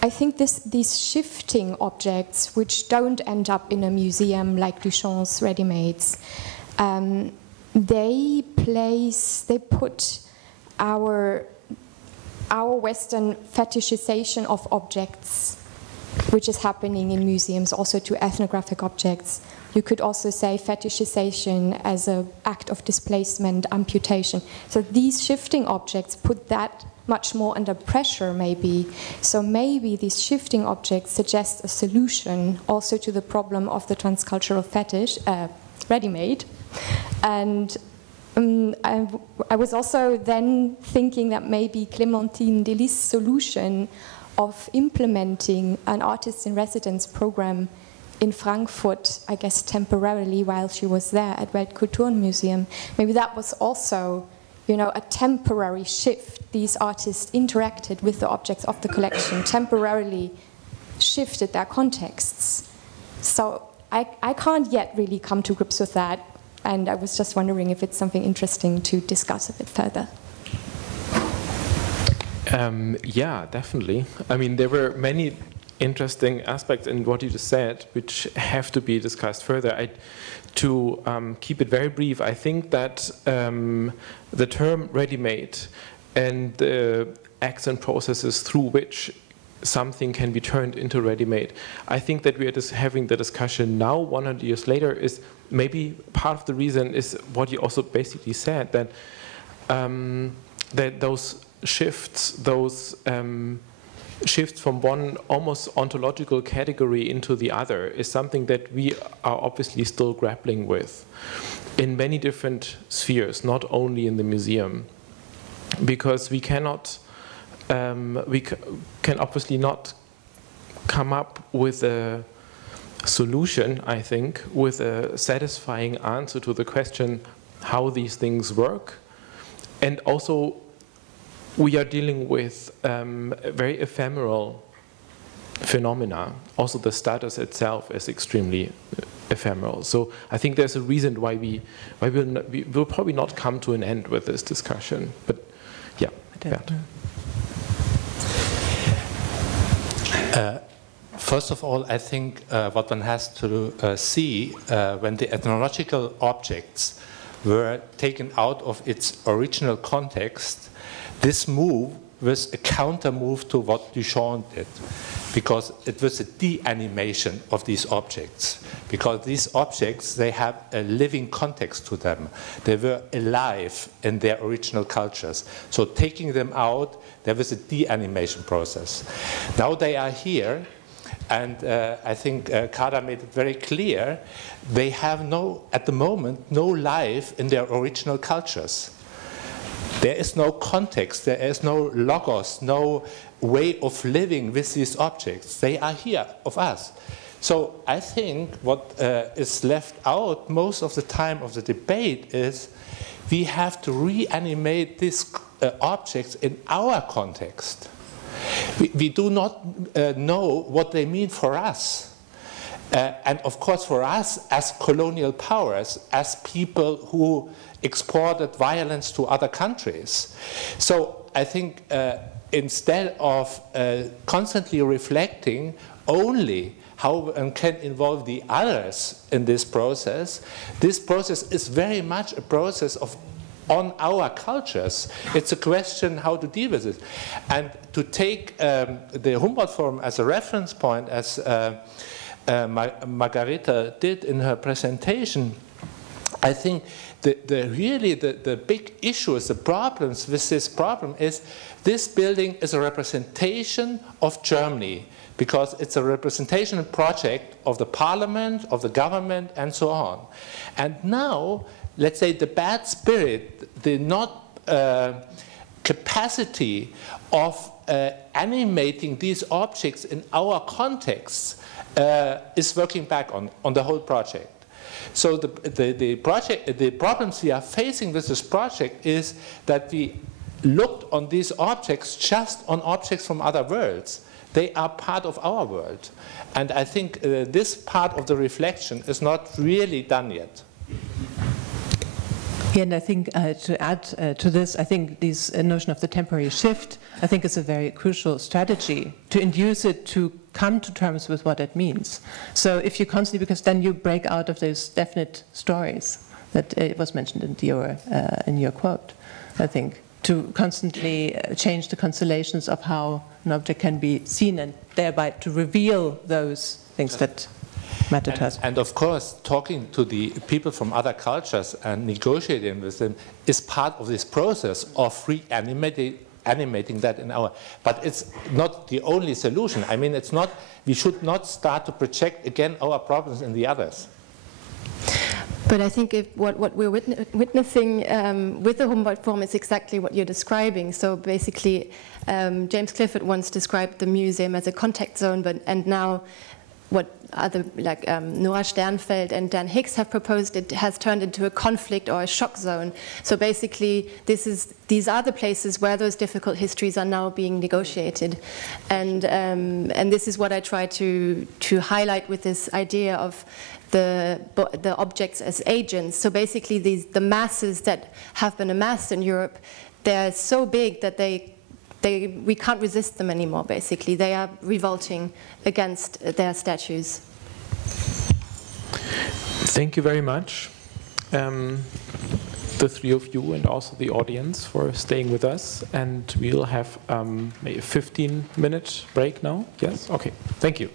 I think these shifting objects, which don't end up in a museum like Duchamp's ready-mades, they put our Western fetishization of objects, which is happening in museums, also to ethnographic objects. You could also say fetishization as an act of displacement, amputation. So these shifting objects put that much more under pressure, maybe. So maybe these shifting objects suggest a solution also to the problem of the transcultural fetish, ready-made. And I was also then thinking that maybe Clémentine Delis's solution of implementing an artist in residence program in Frankfurt, I guess temporarily while she was there at Weltkulturmuseum, maybe that was also, a temporary shift. These artists interacted with the objects of the collection, temporarily shifted their contexts. So I can't yet really come to grips with that, and I was just wondering if it's something interesting to discuss a bit further. Yeah, definitely. I mean, there were many interesting aspects in what you just said, which have to be discussed further. To keep it very brief, I think that the term ready-made and the acts and processes through which something can be turned into ready-made, I think that we are just having the discussion now, 100 years later, is maybe part of the reason is what you also basically said, that that those shifts, shifts from one almost ontological category into the other is something that we are obviously still grappling with in many different spheres, not only in the museum, because we cannot, we can obviously not come up with a solution, I think, with a satisfying answer to the question how these things work. And also, we are dealing with very ephemeral phenomena. Also, the status itself is extremely ephemeral. So I think there's a reason why we will probably not come to an end with this discussion. But yeah, Bert. First of all, I think what one has to see when the ethnological objects were taken out of its original context, this move was a counter move to what Duchamp did, because it was a de-animation of these objects. Because these objects, they have a living context to them. They were alive in their original cultures. So taking them out, there was a de-animation process. Now they are here, and I think Kader made it very clear, they have at the moment, no life in their original cultures. There is no context, there is no logos, no way of living with these objects. They are here of us. So I think what is left out most of the time of the debate is we have to reanimate these objects in our context. We do not know what they mean for us. And of course for us as colonial powers, as people who exported violence to other countries. So I think instead of constantly reflecting only how one can involve the others in this process is very much a process of on our cultures. It's a question how to deal with it. And to take the Humboldt Forum as a reference point, as Margareta did in her presentation, I think the big issues, the problems with this problem is this building is a representation of Germany, because it's a representation project of the parliament, of the government, and so on. And now, let's say the bad spirit, the not capacity of animating these objects in our context is working back on the whole project. So the problems we are facing with this project is that we looked on these objects just on objects from other worlds. They are part of our world. And I think this part of the reflection is not really done yet. Yeah, and I think to add to this, I think this notion of the temporary shift, I think is a very crucial strategy to induce it to come to terms with what it means. So if you constantly, because then you break out of those definite stories that was mentioned in your quote, I think, to constantly change the constellations of how an object can be seen and thereby to reveal those things that matter to us. And of course, talking to the people from other cultures and negotiating with them is part of this process of animating that in our, but it's not the only solution. I mean, it's not, we should not start to project again our problems in the others. But I think what we're witnessing with the Humboldt Forum is exactly what you're describing. So basically, James Clifford once described the museum as a contact zone, and now what other, like Nora Sternfeld and Dan Hicks have proposed, it has turned into a conflict or a shock zone. So basically, these are the places where those difficult histories are now being negotiated. And this is what I try to highlight with this idea of the objects as agents. So basically, the masses that have been amassed in Europe, they're so big that we can't resist them anymore, basically. They are revolting against their statues. Thank you very much, the three of you and also the audience, for staying with us. And we'll have maybe a 15-minute break now. Yes? Okay. Thank you.